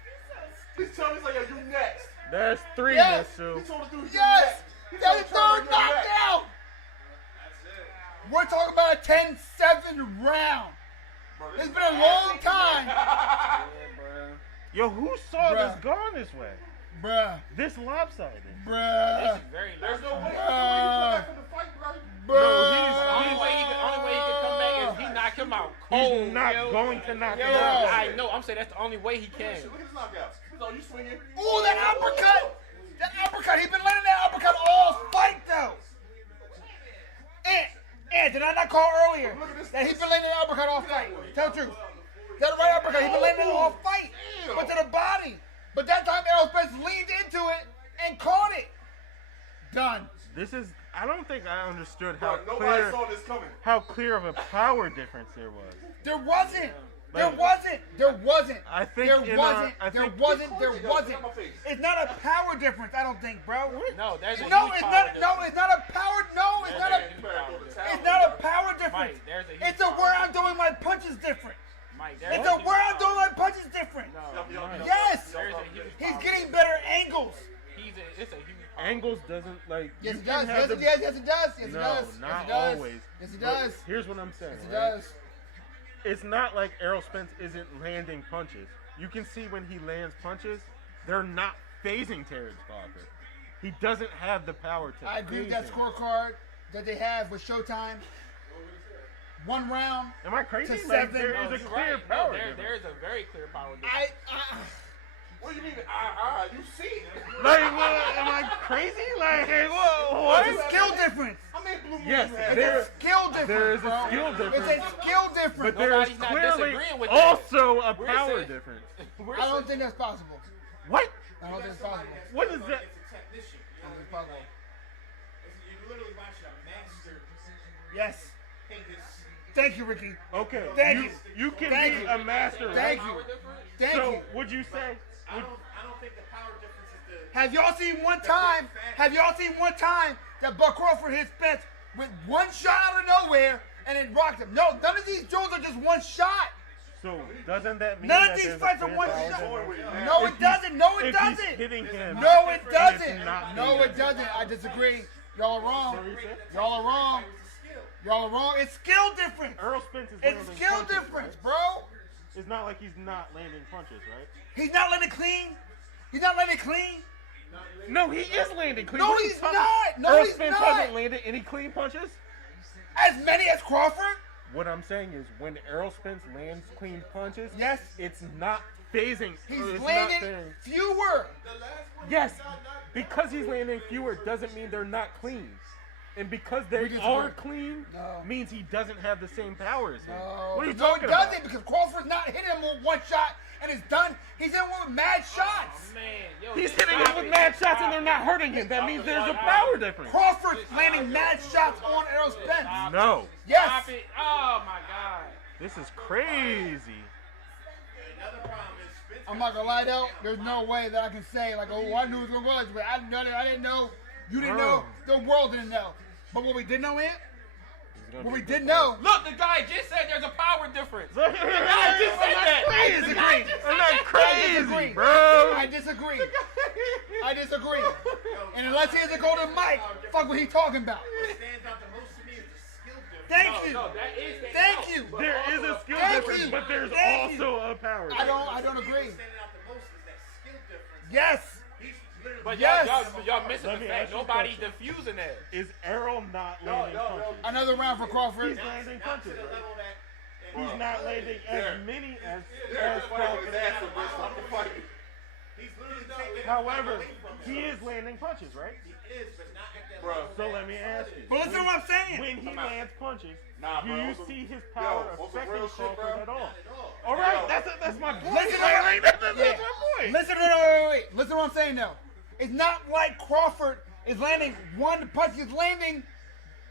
he's telling me, he's like, yo, you next. That's 3, Yes. Mitsu. He told the dude, you Yes! next. He That's told the Charlo, third "You're next." knockdown! We're talking about a 10-7 round. Bro, It's this been a long time. Yeah, bro. Yo, who saw Bruh. this going this way? Bruh. This lopsided. This Bruh. is very There's no way. lopsided. There's no way you come back from the fight, bro. Bruh. The only way he can come back is he knock him out cold. He's not yo. going to knock Yo, him out. I know. I'm saying that's the only way he can. Look at this knockout. He's all you swinging. Ooh, that uppercut! That uppercut! He been letting that uppercut all fight though. And did I not call earlier that he been letting that uppercut all fight? Tell the truth. That right uppercut, he been letting it all fight, but to the body. But that time Errol Spence leaned into it and caught it. Done. This is. I don't think I understood Bro, how nobody clear, saw this coming. how clear of a power difference there was. There wasn't. There Like, wasn't. There wasn't. I think there in wasn't. our- I There think- wasn't. There Yo, wasn't. get out my face. It's not a power difference. I don't think, bro. No, there's a No, huge it's power not. difference. No, it's not a power. No, it's not a. There's a huge power difference. It's not a power difference. Mike, there's a huge It's a power where I'm doing my punches different. Mike, there's It's a a huge where I'm power doing my punches different. No, Yo, no. Yes. There's a huge He's power getting better angles. It's a huge power. Angles doesn't like. Yes, you it can does. have Yes, the- it does. Yes, it does. Yes, it No, does. not yes, it does. always. Yes, it But does. here's what I'm saying. Yes, it right? does. it's not like Errol Spence isn't landing punches. You can see when he lands punches, they're not phasing Terrence Crawford. He doesn't have the power to. I agree with phase that him. scorecard that they have with Showtime. 1 round. Am I crazy? To Like, 7. there No, is a you're clear right. power. No, difference. there is a very clear power difference. What do you mean? You see it? Like, what, am I crazy? Like, hey, what? It's a skill difference. I mean, Blue Moon Yes, has there- It's a skill difference. there is a bro. skill difference. It's a skill difference. But there is Nobody's not clearly disagreeing with that. also a We're power saying- difference. I don't think that's possible. What? I don't think it's possible. What is that? It's a technician. I don't think it's possible. You're literally watching a master Yes. paint his. Thank you, Ricky. Okay, Thank you can Thank be you. a master, right? Thank you. Power difference? Thank So, you. would you say? I don't think the power difference is the. Have y'all seen one time? Have y'all seen one time that Buck Crawford hit Spence with one shot out of nowhere and it rocked him? No, none of these duels are just one shot. So, doesn't that mean None that of these there's a fights are clear one power shot. difference? No, If it doesn't. No, it If he's doesn't. hitting him, No, it and doesn't. it's not No, being it doesn't. I disagree. Y'all are wrong. What do you say? Y'all are wrong. Y'all are wrong. It's skill difference. Earl Spence is It's landing skill punches, difference, right? bro. It's not like he's not landing punches, right? He's not letting it clean. He's not letting it clean. No, he is landing clean. No, What are you he's talking- not. No, Earl he's Spence not. hasn't landed any clean punches. As many as Crawford? What I'm saying is, when Earl Spence lands clean punches, Yes. it's not phasing. He's it's landing not phasing. fewer. Yes, because he's landing fewer doesn't mean they're not clean. And because they disagree. are clean No. means he doesn't have the same power as him. No, What are you no, talking it doesn't about? because Crawford's not hitting him with one shot and it's done. He's in with mad shots. Oh, man. Yo, He's just hitting stop him with it. mad shots Stop and they're it. not hurting him. That means there's a power difference. Crawford's landing mad shots on Errol Spence. No, Yes. Stop it. Oh, my God. this is crazy. Another problem is Spence. I'm not gonna lie though, there's no way that I can say like, oh, I knew it was gonna go this way. I didn't know. You didn't know. The world didn't know. But what we did know is, what we did know. Look, the guy just said there's a power difference. I'm not crazy. I'm not crazy, disagree. bro. I disagree. I disagree. And unless he has a golden mic, fuck what he talking about. What stands out the most to me is the skill difference. Thank you. No, that is Thank you. There is a skill Thank difference, you. but there's Thank you. also a power I difference. don't agree. Standing out the most is that skill difference. Yes. He's literally. But Yes. y'all missing Let the me fact. ask you a Nobody's question. diffusing that. Is Errol not landing punches? Another round for Crawford. He's landing Not to punches, the right? level that. He's not landing as many as Crawford. Crawford. He's literally taking. However, away from him. he is landing punches, right? He is, but not at that level. So let me ask you. But listen to what I'm saying. When he lands punches, Nah, do bro, you on some- see his power yo, on some affecting real shit, Crawford bro. at all? Not at all. All right, that's my point. Listen to Like, that's Yeah. my point. Listen, wait. Listen to what I'm saying though. It's not like Crawford is landing one punch. He's landing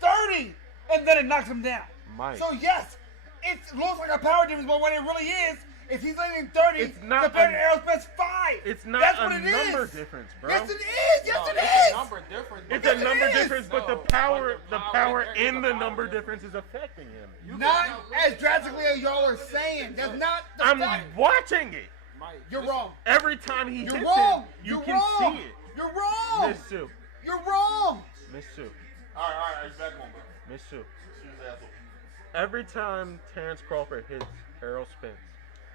30, and then it knocks him down. Mike. So yes, it looks like a power difference, but what it really is he's landing 30 It's not compared a- to Errol Spence 5. It's not That's a what it number is. difference, bro. Yes, it is. Yes, No, it it's is. a number difference. It's Yes, a it number is. difference, but the No, power but the in there is a the power number difference. difference is affecting him. Not as drastically as y'all are saying. That's not the I'm fact. watching it. Mike, You're listen, wrong. Every time he You're hits wrong. him, you You're can wrong. see it. You're wrong. Miss Sue. You're wrong. Miss Sue. All right, he's back on, bro. Miss Sue. Shoot his ass open. Every time Terrence Crawford hits Errol Spence,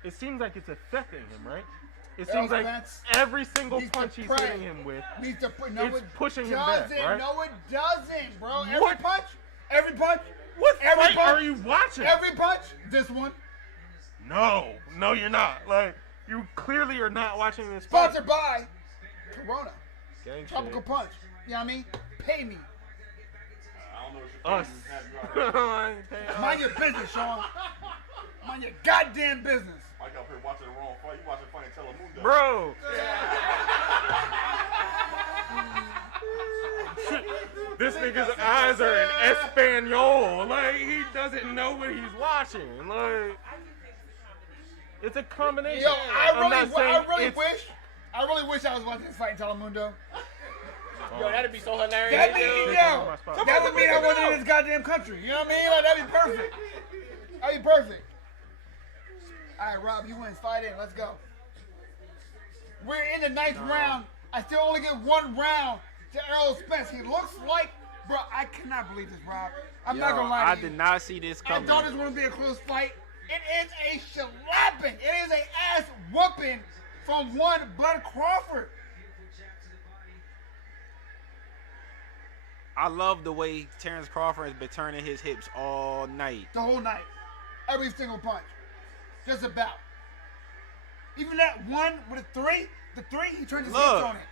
it seems like it's affecting him, right? It Errol seems like Spence every single needs to punch he's pray. hitting him with. Needs to put. No, It's it pushing him doesn't. back, right? No, it doesn't, bro. Every What? punch. Every punch. What Every fight punch- are you watching? Every punch. This one. No, you're not. Like, you clearly are not watching this fight. Sponsored by Corona. Gang Tropical shit. Punch. You know what I mean? Pay me. I don't know what your Us. feelings have you out here. I ain't paying us. Mind your business, Sean. Mind your goddamn business. Mike up here watching the wrong fight. You watching fight in Telemundo. Bro. This nigga's eyes are in Espanol. Like, he doesn't know what he's watching. Like, it's a combination. Yo, I'm not saying I really wish I was watching this fight in Telemundo. Yo, that'd be so hilarious. That yo. mean, on yo, my spot. that would mean I wasn't in this goddamn country. You know what I mean? Like, that'd be perfect. That'd be perfect. All right, Rob, you win. Fight in. Let's go. We're in the ninth round. I still only get one round to Errol Spence. He looks like, bro, I cannot believe this, Rob. I'm not Yo, gonna lie I to you. did not see this I coming. thought this was gonna be a close fight. It is a shellapping. It is a ass whooping from one Bud Crawford. I love the way Terrence Crawford has been turning his hips all night. The whole night. Every single punch. Just about. Even that one with a three, he turned his hips on it.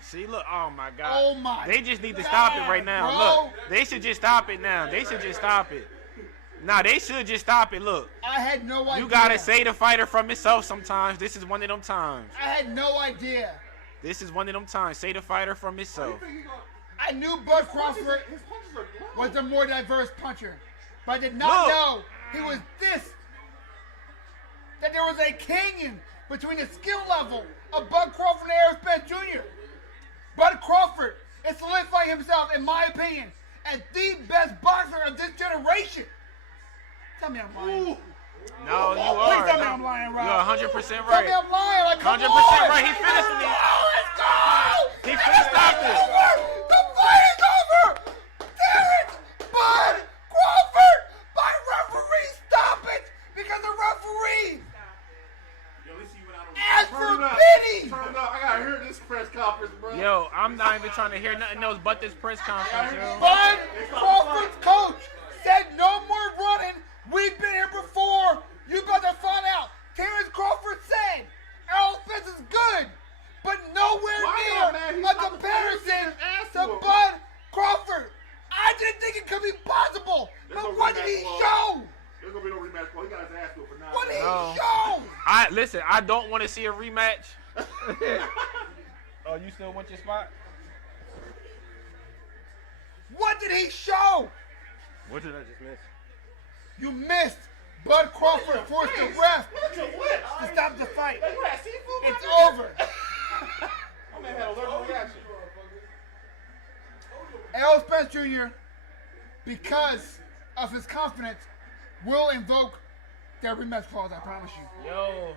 See, look, oh my God. Oh my They just need to stop it right now. bro. Look, they should just stop it now. They should just stop it. Nah, they should just stop it. Look. I had no idea. You gotta save the fighter from himself sometimes. This is one of them times. I had no idea. This is one of them times. Save the fighter from himself. I knew Bud Crawford was the more diverse puncher, but I did not know he was this. That there was a canyon between the skill level of Bud Crawford and Errol Spence Jr. Bud Crawford is solidifying himself, in my opinion, as the best boxer of this generation. Tell me I'm lying. No, you Please are. tell me I'm lying, Rob. You're 100% Tell right. me I'm lying. Like, come 100% on. right. He finished me. Let's go. He finished stop it. The fight is over. Terrence Bud Crawford by referee stoppage because the referee asked for pity. Turn it up. I gotta hear this press conference, bro. Yo, I'm not even trying to hear nothing else but this press conference, yo. Bud Crawford's coach said no more running. We've been here before. You about to find out. Terrence Crawford said Errol Spence is good, but nowhere near a comparison to Bud Crawford. I didn't think it could be possible. But what did he show? There's gonna be no rematch, bro. He got his ass whooped for 9 What did he No. show? Listen, I don't want to see a rematch. Oh, you still want your spot? What did he show? What did I just miss? You missed. Bud Crawford forced the ref to stop the fight. It's over. My man had allergic reaction. Errol Spence Jr., because of his confidence, will invoke their rematch clause, I promise you. Yo,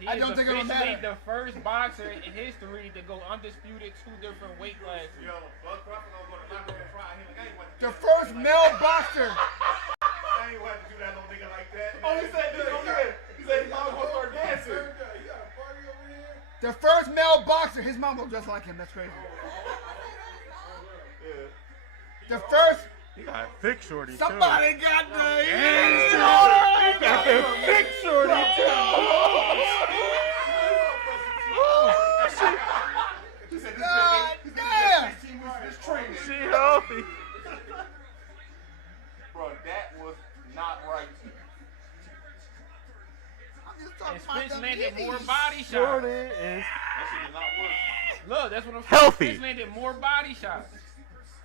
he I is don't think it'll officially matter. the first boxer in history to go undisputed 2 different weight classes. Yo, Bud Crawford gonna go to London and try him. I ain't want to The first male boxer. I ain't want to do that no nigga like that. Oh, he said this. He said his mom gonna start dancing. The first male boxer. His mom looks just like him. That's crazy. The first. He got thick shorty Somebody got the. He got the thick shorty too. He said God this damn. 16 weeks of this training. She healthy. Bro, that was not right. I'm just And talking about Spence them landed more titties. body shots. Shorty is That shit did not work. Look, that's what I'm saying. Healthy. Spence landed more body shots.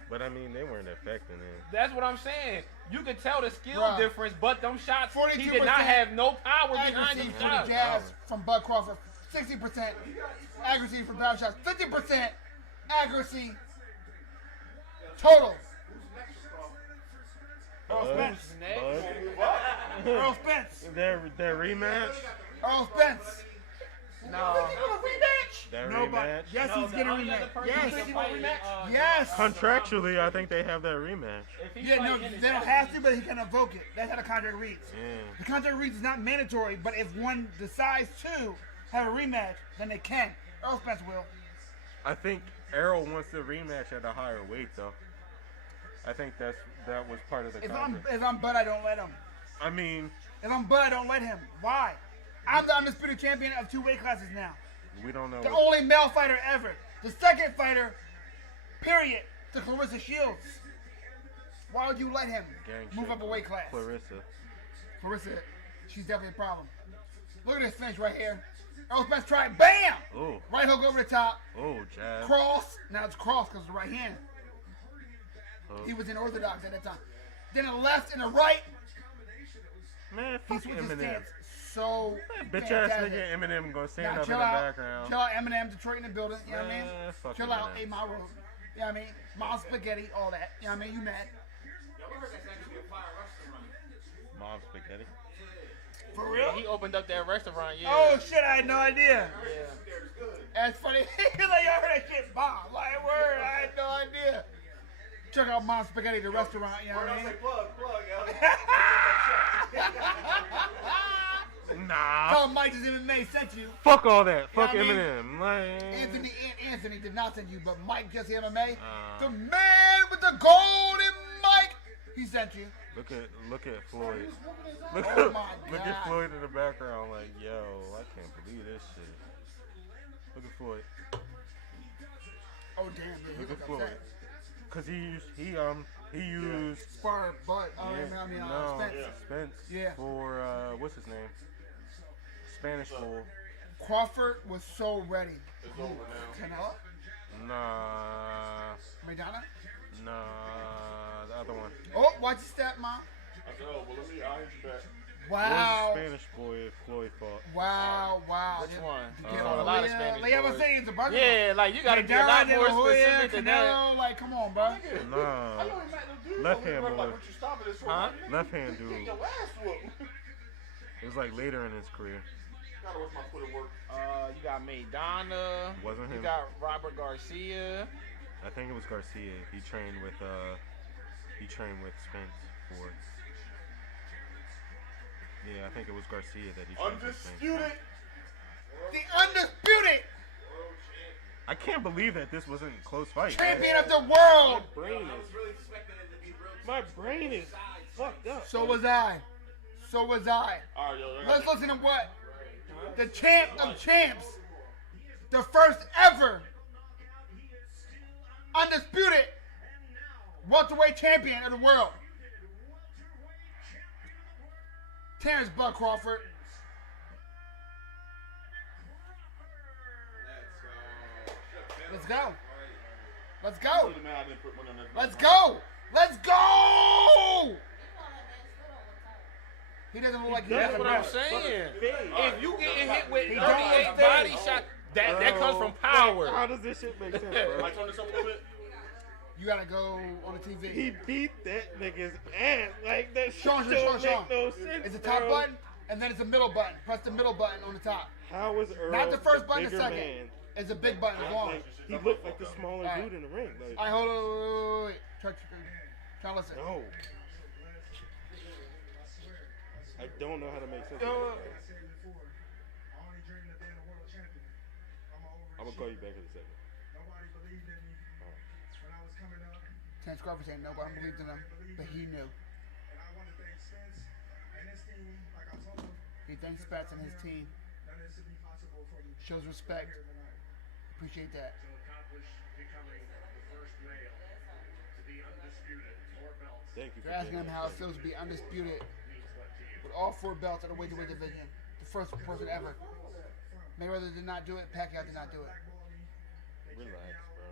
But I mean, they weren't affecting him. That's what I'm saying. You could tell the skill Bruh. difference, but them shots, he 42% did not have no power behind Accuracy them for the shots. jabs from Bud Crawford. 60% accuracy for ground shots. 50% accuracy total. Errol Spence. Bud. Errol Spence. Their rematch. Errol Spence. No. Their Nobody. rematch. Yes, No, he's the getting a only other rematch. person Yes. who can fight is, Yes. Contractually, I think they have that rematch. If he Yeah, no, fight in his they don't own- have to, but he can invoke it. That's how the contract reads. Yeah. The contract reads is not mandatory, but if one decides to have a rematch, then they can. Errol Spence will. I think Errol wants the rematch at a higher weight, though. I think that was part of the contract. If I'm Bud, I don't let him. I mean, If I'm Bud, I don't let him. Why? I'm the undisputed champion of 2 weight classes now. we don't know. The what- only male fighter ever. The second fighter, period, to Clarissa Shields. Why would you let him gang move shit. up a weight class? Clarissa. Clarissa, she's definitely a problem. Look at this finish right here. Errol Spence tried, bam! Oh. Right hook over the top. Oh, jab. Cross. Now it's cross because of the right hand. Hook. He was in orthodox at that time. Then a left and a right. Man, He fuck switched his Eminem. stance. So Bitch ass fantastic. nigga Eminem gonna stand Now up in chill the out. background. Chill out. Eminem, Detroit in the building. You know what I Man, mean? fuck Chill out. Eminem. 8 Mile Road. You know what I mean? Mom's spaghetti, all that. You know what I mean? You mad. Mom spaghetti. For Yeah, real? he opened up that restaurant, yeah. Oh shit, I had no idea. Yeah. That's funny. He's like, y'all heard that shit bomb. Like, word, I had no idea. Check out Mom's Spaghetti, the restaurant. You know what I mean? Plug, Nah. Tell him Mike just MMA sent you. Fuck all that. Fuck You know what I Eminem. Like, Anthony did not send you, but Mike just MMA. The man with the golden mic, he sent you. Look at Floyd. Look Oh my at God. Floyd in the background. Like, yo, I can't believe this shit. Look at Floyd. Oh damn, yeah, he Look was at Floyd. upset. Cause he used Spar butt. Spence. Yeah. For what's his name? Spanish bull. Crawford was so ready. It's over now. Canelo? Nah, Madonna? nah, the other one. Oh, watch your step, Mom. I said, oh, well, let me, I'll hit you back. Wow. What Spanish boy Floyd fought? Wow. Which one? You A lot of Spanish Leah boys. was saying it's a bunch Yeah, like you gotta be a lot more specific than that. Canelo, like, come on, bro. Nah, I know he met no dude. Left Like, hand what boy. you stopping this for? Huh? Left hand Get dude. your ass whooped. It was like later in his career. Gotta watch my Twitter work. You got Maidana. Wasn't You him? got Robert Garcia. I think it was Garcia. He trained with Spence for. Yeah, I think it was Garcia that he trained with Spence. Undisputed. The undisputed I can't believe that this wasn't a close fight. champion of the world. My brain is fucked up. So was I. All right, yo. Let's listen to what the champ of champs, the first ever undisputed welterweight champion of the world, Terrence Bud Crawford. Let's go. Let's go. Let's go. Let's go. He doesn't look like he has That's a what I'm match. saying. If you getting hit with He 38 don't. body shot, that comes from power. How does this shit make sense, bro? I turn this up a little bit. You gotta go on the TV. He beat that nigga's ass. Like, that shit Sean. don't make no sense, It's a top bro. button, and then it's a middle button. Press the middle button on the top. How is Earl Not the first button, the bigger second. man? It's a big button. It's long. Like, he looked like the smaller Alright. dude in the ring. Like, All right, hold on. Wait. Try to listen. no. I don't know how to make sense Yo. of it. I'm gonna call you back in a second. Terrence Crawford saying nobody believed in him, but he knew. He thanks Spence and his team. Shows respect. Appreciate that. Thank you for They're asking being him there. how it feels to be undisputed with all 4 belts at the weight division. The first person ever. Mayweather did not do it. Pacquiao did not do it. Relax, bro.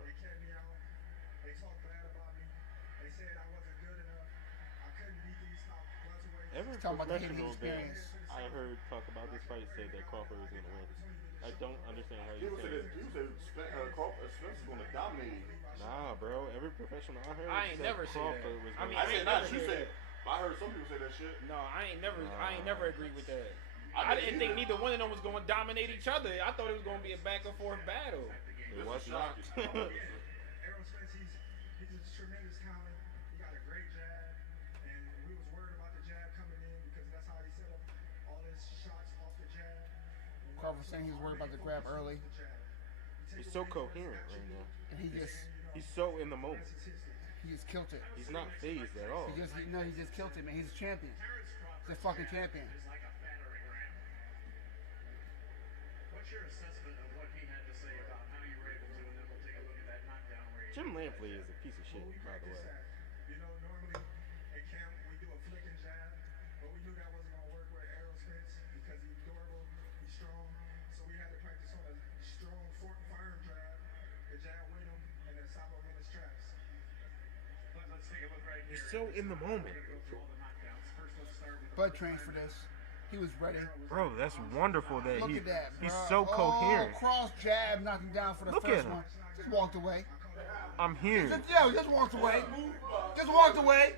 Every Talking about the hating professional that experience. I heard talk about this fight said that Crawford was gonna win. I don't understand how you People say said Spence is going to dominate. Nah, bro. Every professional I heard I ain't said never said Crawford that. was I gonna mean, I win. said not you said. I heard some people say that shit. No, I ain't never agreed with that. I I didn't think neither one of them was going to dominate each other. I thought it was going to be a back and forth battle. It was not. Crawford saying he was worried about the grab early, He's so coherent right now. and he just so in the moment. killed it. He's not phased at all. He just killed it, man. He's a champion. He's a fucking champion. Jim Lampley is a piece of shit, by the way. He's so in the moment. Bud trains for this. He was ready. Bro, that's wonderful that Look at that, he's bro. so coherent. Cross jab, knocked him down for the Look at first him. one. Just walked away. I'm here. Just walked away. Just walked away.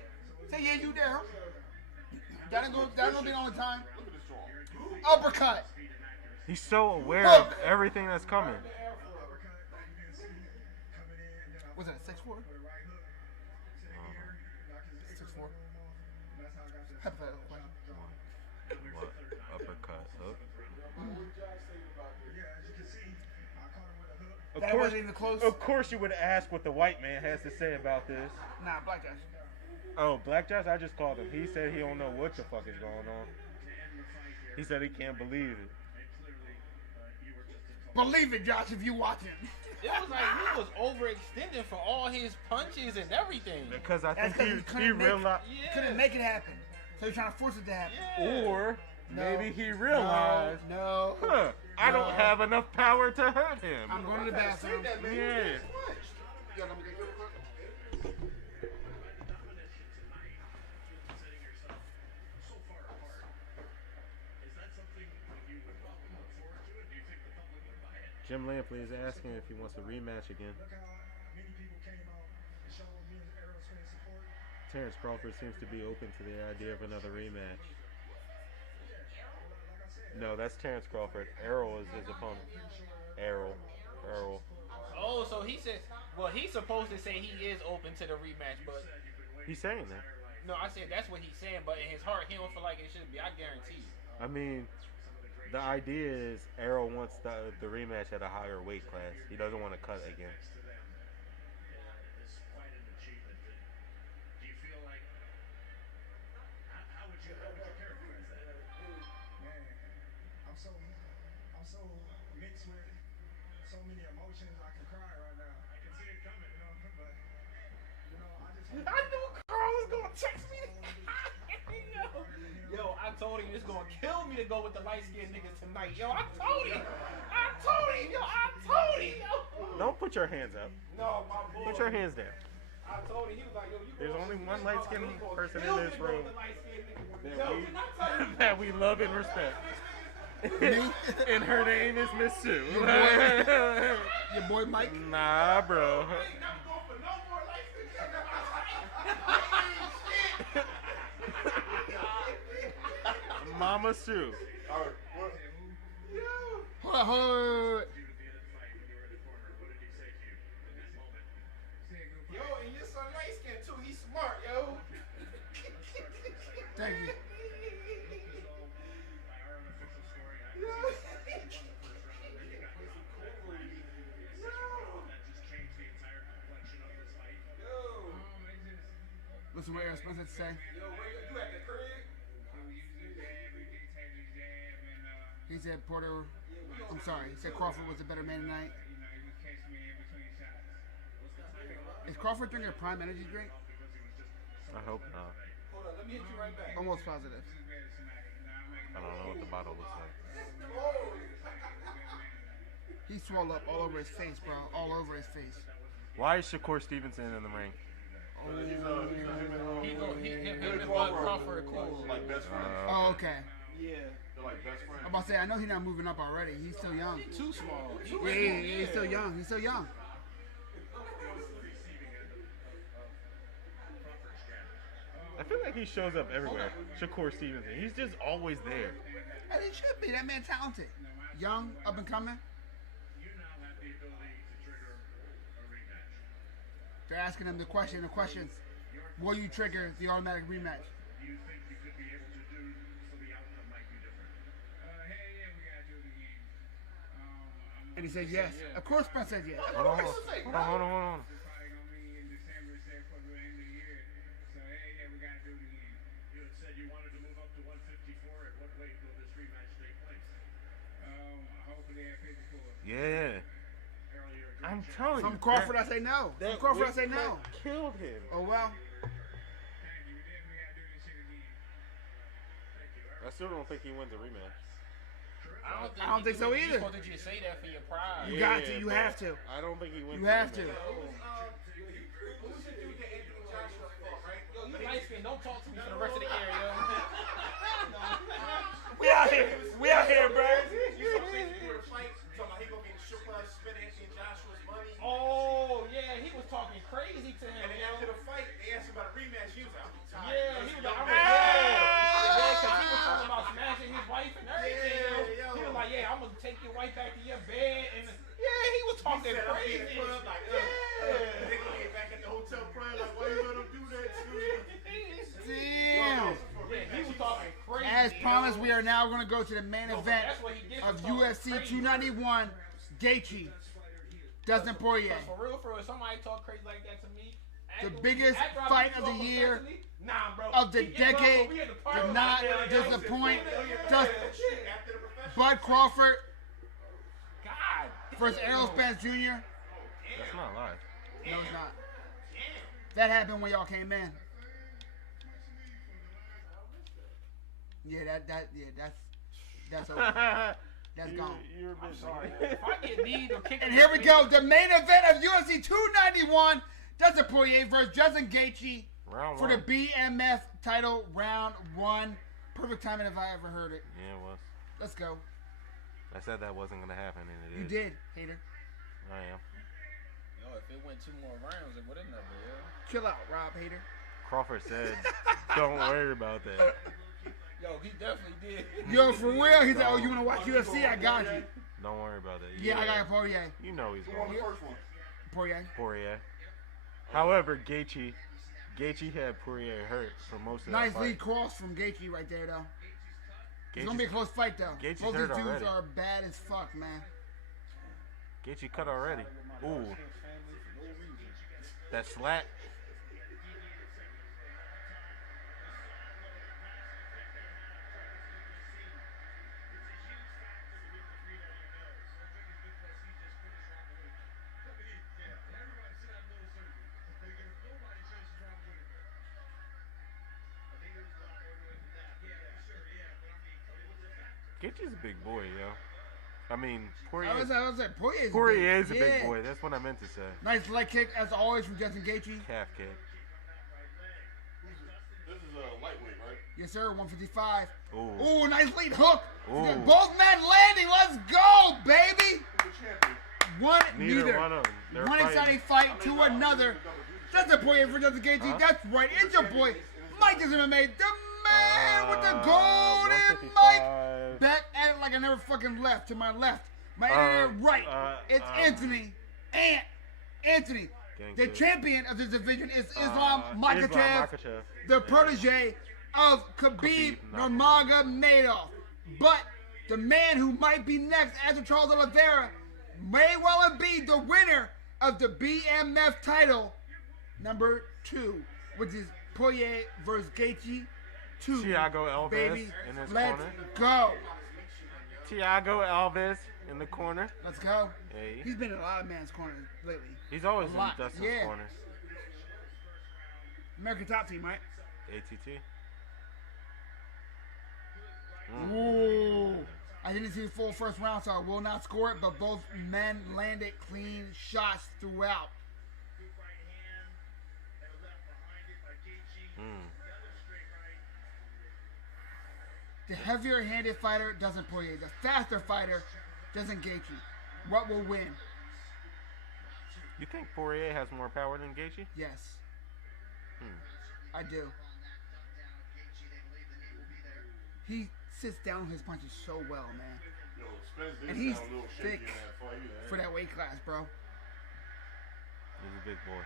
Say, yeah, you down. That don't be on the time. Uppercut. He's so aware of everything that's coming. Was it a 6-4? Hypothetical question. What? Uppercut, hook. Of That course, wasn't even close. of course, you would ask what the white man has to say about this. Nah, Black Josh. Oh, Black Josh, I just called him. He said he don't know what the fuck is going on. He said he can't believe it. Believe it, Josh, if you watching. It was like he was overextending for all his punches and everything. Because I That's think because he realized, couldn't make it happen. So he's trying to force it to happen. Yeah. or No. maybe he realized, No. huh, I don't No. have enough power to hurt him. I'm going to the bathroom. That, man. Yeah. Yo, let me get you real quick. Jim Lampley is asking if he wants a rematch again. Terrence Crawford seems to be open to the idea of another rematch. No, that's Terrence Crawford. Errol is his opponent. Errol. Oh, so he said, well, he's supposed to say he is open to the rematch, but He's saying that. no, I said that's what he's saying, but in his heart, he don't feel like it should be. I guarantee you. I mean, the idea is Errol wants the rematch at a higher weight class. He doesn't want to cut again. I'm so mixed with so many emotions. I can cry right now. I can see it coming, but I just. I knew Carl was gonna text me. Yo, I told him it's gonna kill me to go with the light skinned niggas tonight. Yo, I told him. Don't put your hands up. No, my boy. Put your hands down. I told him, he was like, yo, you There's gonna- only one he was light-skinned like, he gonna person kill in me this to go with room the light-skinned niggas. that Yo, we- didn't I tell you? that we love and respect. And her name is Miss Sue. Your boy Mike. Nah, bro. I ain't never going for no more light-skinned niggas. Mama Sue. All right, what? Hold on. Yo, and your son light-skinned too. He's smart, yo. Thank you. Listen what Aaron Spence had to say. Yo, where you at the crib? He said Porter. I'm sorry. He said Crawford was a better man tonight. Is Crawford drinking a Prime Energy drink? I hope not. Hold on, let me hit you right back. Almost positive. I don't know what the bottle looks like. He swelled up all over his face, bro. All over his face. Why is Shakur Stevenson in the ring? Him and Bud Crawford cool. Like best friends. Oh, okay. Yeah. They're like best friends. I'm about to say, I know he's not moving up already. He's still young. Too small. Yeah, he's still young. He's still young. I feel like he shows up everywhere. Shakur Stevenson. He's just always there. And he should be. That man talented. Young, up and coming. They're asking him the questions. Will you trigger the automatic rematch? And he said yes. Of course Spence said yes. Hold on. Yeah. I'm telling you. Some Crawford, I say no. Some Crawford, I say no. Killed him. Oh, well. I still don't think he wins a rematch. I don't think so You're either. supposed to just say that for your pride. You got to. You but have to. I don't think he wins. You a have to. rematch. Yo, you light skin, don't talk to me for the rest of the year, yo. We out here. We out here, bro. Oh, yeah, he was talking crazy to him. And then after the fight, they asked him about a rematch. He was like, I'm tired. Yeah, he was like, yeah, because he was talking about smashing his wife and everything. Yeah, yo. He was like, yeah, I'm going to take your wife back to your bed. And yeah, he was talking He said, I'm crazy. in the club, like, Yeah. they gonna get back at the hotel crying, like, why you let him do that to me? Damn. Yeah, he as promised, we are now going to go to the main event That's what he gets of for talking UFC crazy. 291. Gaethje, Dustin Poirier. For real, if somebody talk crazy like that to me, The after- biggest after I fight beat of you the up year professionally, nah, bro. of the He get up, decade we at the party did not like that, disappoint. After Just the professional. Bud Crawford God. versus Errol Spence Jr. That's not live. No, it's not. That happened when y'all came in. Yeah, that's over. That's gone. You're a bit Sorry. If I get kneed or kicked, And here we go, the main event of UFC 291. Dustin Poirier versus Justin Gaethje Round for one. the BMF title, round one. Perfect timing if I ever heard it. Yeah, it was. Let's go. I said that wasn't gonna happen, and it You is. did, hater. I am. Yo, if it went 2 more rounds, it would have never, Chill out, Rob, hater. Crawford said, "Don't worry about that." Yo, he definitely did. Yo, for real, he said, "Oh, you want to watch UFC? I got you." Don't worry about that. Yeah, I got Poirier. You know he's Who won going. the first one? Poirier. Poirier. However, Gaethje had Poirier hurt for most of Nice that lead fight. cross from Gaethje right there, though. It's gonna be a Gaethje, close fight, though. Gaethje's Both these hurt dudes already. are bad as fuck, man. Gaethje cut already. Ooh, that slap. Gaethje's a big boy, yo. I mean, I was like, Poirier is a yeah. big boy. That's what I meant to say. Nice leg kick, as always, from Justin Gaethje. Calf kick. This is lightweight, right? Yes, sir, 155. Ooh. Ooh, nice lead hook. Ooh. Both men landing. Let's go, baby. Who's the champion? Neither one of them. They're One fighting. exciting fight to another. That's a Poirier for Justin Gaethje. Huh? That's right. It's your boy, Mike the MMA, the man with the golden 155. mic. Back at it like I never fucking left. To my left. My internet right. It's Anthony. Anthony. The Gangster. champion of this division is Islam Makhachev, Makhachev. the Yeah. protege of Khabib Nurmagomedov. But the man who might be next after Charles Oliveira may well be the winner of the BMF title, number 2, which is Poirier versus Gaethje 2. Thiago Alves baby. in his Let's corner. go. Thiago Alves in the corner. Let's go. Hey. He's been in a lot of man's corners lately. He's always A in lot, Dustin's yeah. corner. American top team, right? ATT. Ooh. I didn't see the full first round, so I will not score it, but both men landed clean shots throughout. The heavier-handed fighter doesn't Poirier. The faster fighter doesn't Gaethje. What will win? You think Poirier has more power than Gaethje? Yes. I do. He sits down his punches so well, man. Yo, Spence did And he's sound a little thick shaky in that fight. Yeah. for that weight class, bro. He's a big boy.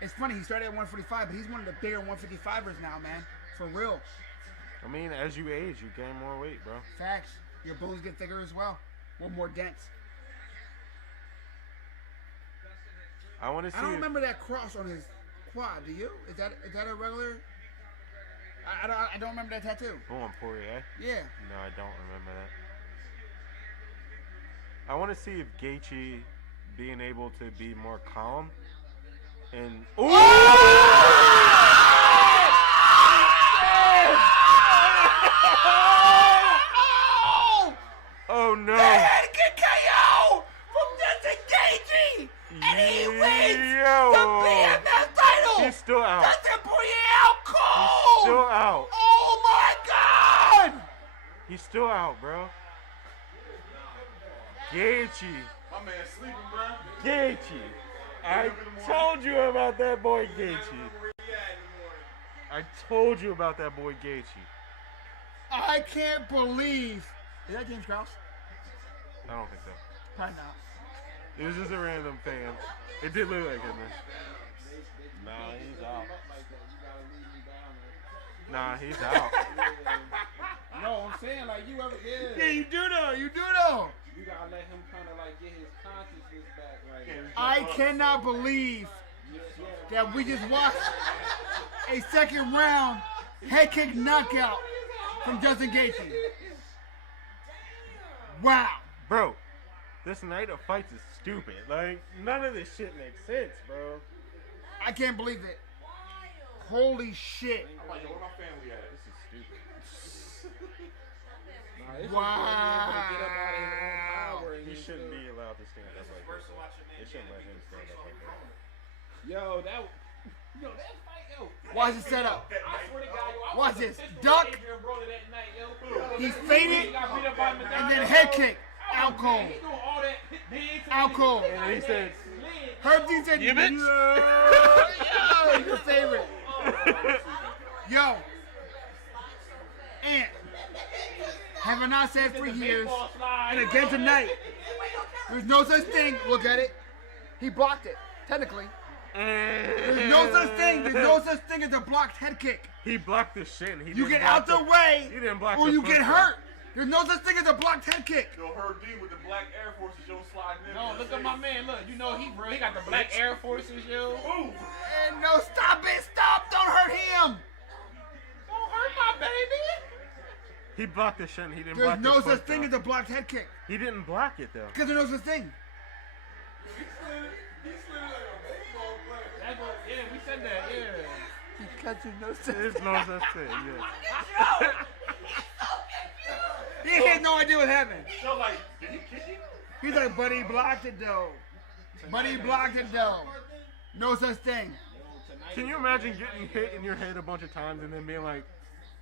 It's funny, he started at 145, but he's one of the bigger 155ers now, man. For real. I mean, as you age, you gain more weight, bro. Facts. Your bones get thicker as well. One more dense. I want to see. I don't remember that cross on his quad. Do you? Is that a regular? I don't remember that tattoo. Who on Poirier? Yeah. No, I don't remember that. I want to see if Gaethje being able to be more calm and. Oh no! Get KO from Justin Gaethje, and he wins the BMF title. He's still out. Dustin Poirier out cold. Still out. Oh my God! He's still out, bro. Gaethje. My man sleeping, bro. Gaethje. I told you about that boy Gaethje. I told you about that boy Gaethje. I can't believe. Is that James Krause? I don't think so. Probably not. It was just a random fan. It did look like him, man. Nah, he's out. Nah, he's out. No, I'm saying like you ever Yeah, you do though. You do though. You gotta let him kind of like get his consciousness back, right? I cannot believe that we just watched a second round head kick knockout from Justin Gaethje. Wow. Bro, this night of fights is stupid. Like, none of this shit makes sense, bro. I can't believe it. Holy shit. I'm like, yo, where my family at? This is stupid. Nah, this is Wow. Poirier gonna get up out of his own power and He then shouldn't still- be allowed to stand up like this. They shouldn't let him stand up like that. Yo, that fight, yo. Watch the setup. I swear to God, yo, I Watch was this. pissed Duck. with Adrian Broner that night, yo. He He faded got beat up by Madonna, and then yo. head kick. I Out was cold. mad. He doing all that dance and Out cold. shit. And he said, Herb Dean said, You bitch. yo, your favorite. Yo. And have I not said for years, and again tonight, there's no such thing, look at it, he blocked it, technically. There's no such thing, as a blocked head kick. He blocked the shit and he You didn't get block out the way, He didn't block or the you first get one. hurt. There's no such thing as a blocked head kick. Yo, Herb D with the black Air Forces, yo, sliding in. No, look at my man. Look, you know he real. He got the black Air Forces, yo. Boom. And no, stop it, stop, don't hurt him. Don't hurt my baby. He blocked the shit and he didn't There's block no the such first thing one. as a blocked head kick. He didn't block it though. Because there's no such thing. He slid like a baseball player. That's what, yeah, we said that, yeah. Because there's no such There's thing. no such thing. Yeah. He had no idea what happened. Yo, like, did he kick you? He's like, buddy, he blocked it though. Buddy, he blocked it though. No such thing. Can you imagine getting hit in your head a bunch of times and then being like,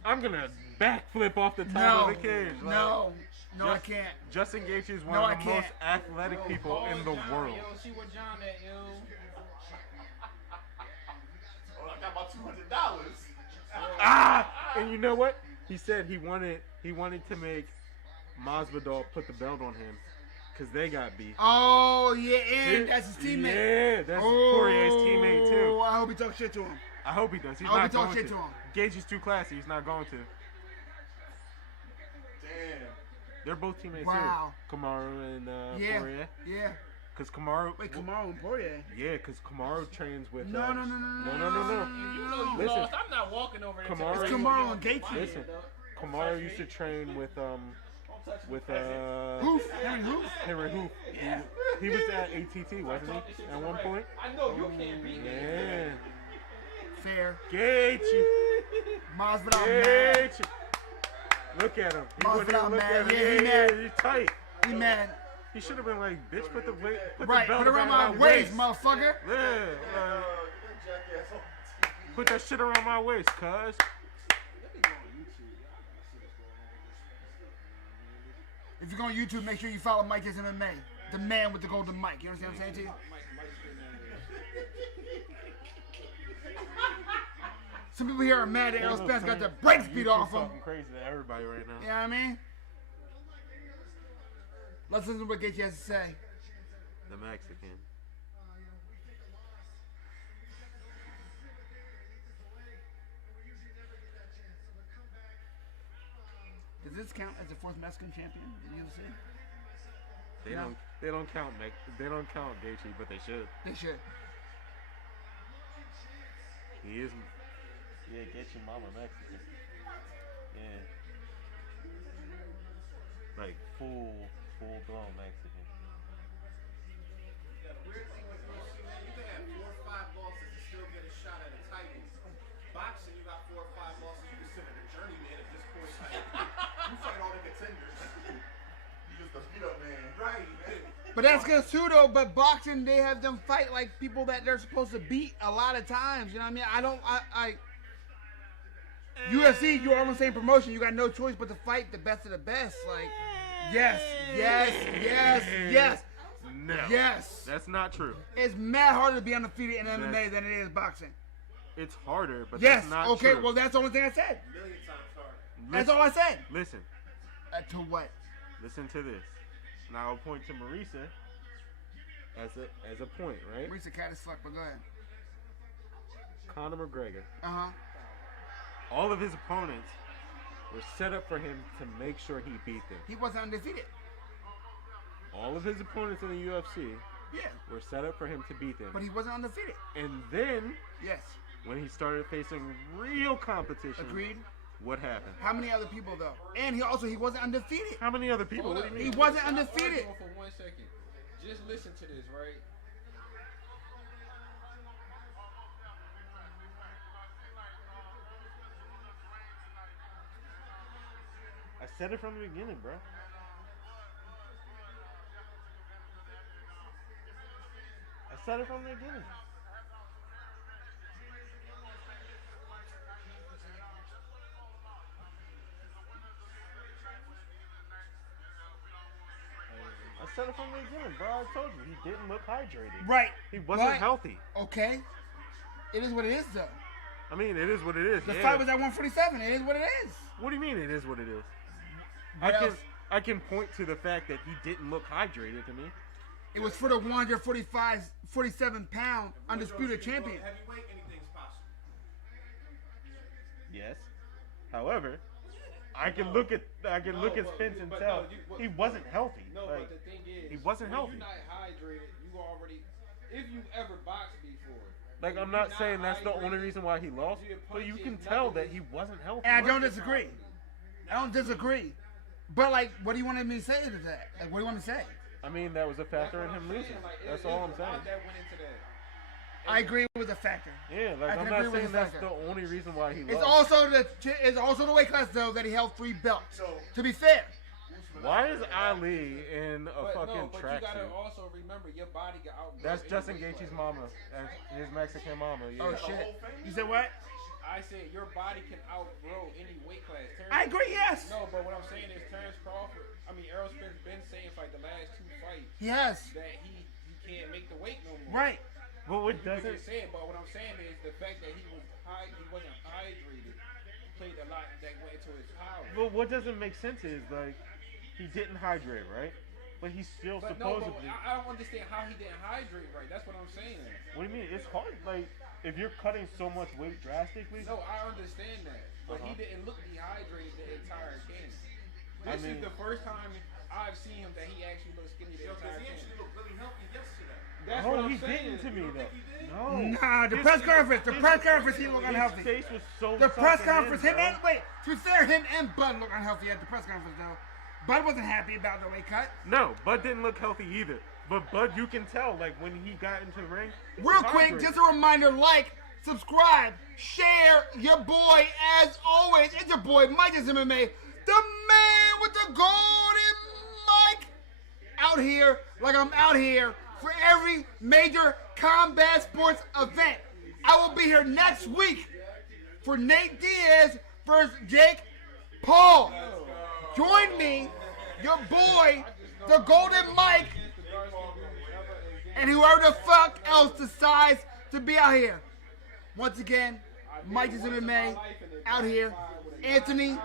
I'm gonna backflip off the top No, of the cage? Like, no, I Just- can't. Justin Gaethje is one No, of I the most can't. athletic people in the world. Yo, see what John at, yo. Oh, I got my $200. Ah! And you know what? He said he wanted to make Masvidal put the belt on him because they got beat. Oh yeah, and that's his teammate. Yeah, that's Poirier's teammate too. Oh, I hope he talks shit to him. I hope he does. He's I hope not he talks going shit to. to him. Gaethje's too classy. He's not going to. Damn. They're both teammates Wow. too. Kamaru and Yeah, Poirier. yeah. Because Kamaru. Wait, Kamaru and Poirier. Yeah, because Kamaru trains with. No. No. You know you Listen. lost. I'm not walking over there. Kamaru- It's Kamaru and Gaethje. Listen, Kamaru used to train with Hoof, Henry Hoof. Henry Hoof. He was at ATT, wasn't he? At one point. I know you can't beat me. Yeah. Fair. Gaethje. Masvidal mad. Gaethje. Look at him. He Masvidal wouldn't even look mad. at him. Yeah, he mad. He's tight. He mad. He should have been like, bitch, put the Right, belt put it around my waist, motherfucker. Yeah, like, Jackass on TV. put that shit around my waist, cuz. If you go on YouTube, make sure you follow Mike is MMA, the man with the golden mic. You understand what I'm saying to you? Some people here are mad that Errol Spence got the brakes beat off him. Talking crazy to everybody right now. You know what I mean? Let's listen to what Gaethje has to say. The Mexican. Does this count as the fourth Mexican champion in the UFC? They No. don't count Gaethje, but they should. They should. He is. Yeah, Gaethje mama Mexican. Yeah. Like full blown Mexican. The weird thing with UFC, man, you can have 4 or 5 losses and still get a shot at a title. Boxing, you got 4 or 5 losses, you consider a journeyman at this point. You fight all the contenders. You just a beat up man. Right. But that's good too, though. But boxing, they have them fight like people that they're supposed to beat a lot of times. You know what I mean? UFC, you're on the same promotion. You got no choice but to fight the best of the best. Like, yes. No. Yes. That's not true. It's mad harder to be undefeated in MMA than it is boxing. It's harder, but Yes. that's not Okay. true. Well, that's the only thing I said. A million times harder. That's all I said. Listen. To what? Listen to this. Now I'll point to Marisa as a point, right? Reese a cat as fuck, but go ahead. Conor McGregor. Uh huh. all of his opponents were set up for him to make sure he beat them. He wasn't undefeated. All of his opponents in the UFC Yeah, were set up for him to beat them. but he wasn't undefeated. And then, Yes, when he started facing real competition, agreed. what happened? How many other people though? And he wasn't undefeated. How many other people? What do you mean? He wasn't Stop undefeated. arguing for 1 second. Just listen to this, right? I said it from the beginning, bro. I said it from the beginning. I said it from the beginning, bro. I told you he didn't look hydrated. Right. He wasn't But- healthy. Okay. It is what it is though. I mean, it is what it is. The yeah. fight was at 147. It is what it is. What do you mean? It is what it is. What else? I can point to the fact that he didn't look hydrated to me. It was for the 47-pound undisputed champion. Heavyweight, anything's possible. Yes. However, I can look at Spence and tell he wasn't healthy. No, Like, but the thing is, he wasn't when healthy. You're not hydrated. You already, if you ever boxed before. Like, I'm if not you're saying that's the hydrated, only reason why he lost, your but you can punches, tell nothing that is- he wasn't healthy. And I don't disagree. I don't disagree. But like, what do you want me to say to that? Like, what do you want me to say? I mean, that was a That's factor what in I'm him saying, losing. like, That's it- all I'm it's a lot saying. that went into that. I agree with the factor. Yeah, I like can I'm agree not with saying the that's factor. the only reason why he It's lost. also the weight class though that he held 3 belts. To be fair, Why is Ali in a But fucking no, but you gotta tracksuit? also remember your body got out. That's Justin Gaethje's mama, and his Mexican mama. Yeah. oh shit. You said what? I said your body can outgrow any weight class. I agree. Yes. No, but what I'm saying is Terrence Crawford. Errol Spence been saying for like the last 2 fights Yes. that he can't make the weight no more. Right. But what You doesn't? just said, but what I'm saying is the fact that he wasn't hydrated played a lot that went into his power. But what doesn't make sense is like he didn't hydrate, right? But he's still But no, supposedly. but I don't understand how he didn't hydrate right. That's what I'm saying. What do you mean? It's hard. Like if you're cutting so much weight drastically. No, I understand that, but he didn't look dehydrated the entire game. This is the first time I've seen him that he actually looked skinny the entire He game. actually looked really healthy yesterday. That's Oh, what I'm he saying. didn't to me You don't though. think he did? No. Nah, the His- press conference. The his- press conference. He looked His unhealthy. face was so. The press sunken conference. in, Him bro. and wait. To be fair, him and Bud looked unhealthy at the press conference though. Bud wasn't happy about the weight cut. No, Bud didn't look healthy either. But Bud, you can tell, like when he got into the ring. he Real was quick, hydrated. just a reminder: like, subscribe, share. Your boy, as always, it's your boy Mike is MMA, the man with the golden mic. Out here, like I'm out here for every major combat sports event. I will be here next week for Nate Diaz versus Jake Paul. Join me, your boy, the golden Mike, and whoever the fuck else decides to be out here. Once again, Mike is MMA out here. Anthony,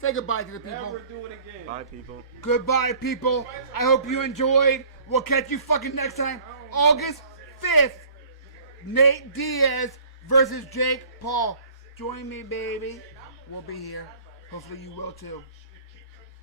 say goodbye to the people. Never do it again. Bye, people. Goodbye, people. I hope you enjoyed. We'll catch you fucking next time. August 5th, Nate Diaz versus Jake Paul. Join me, baby. We'll be here. Hopefully you will too.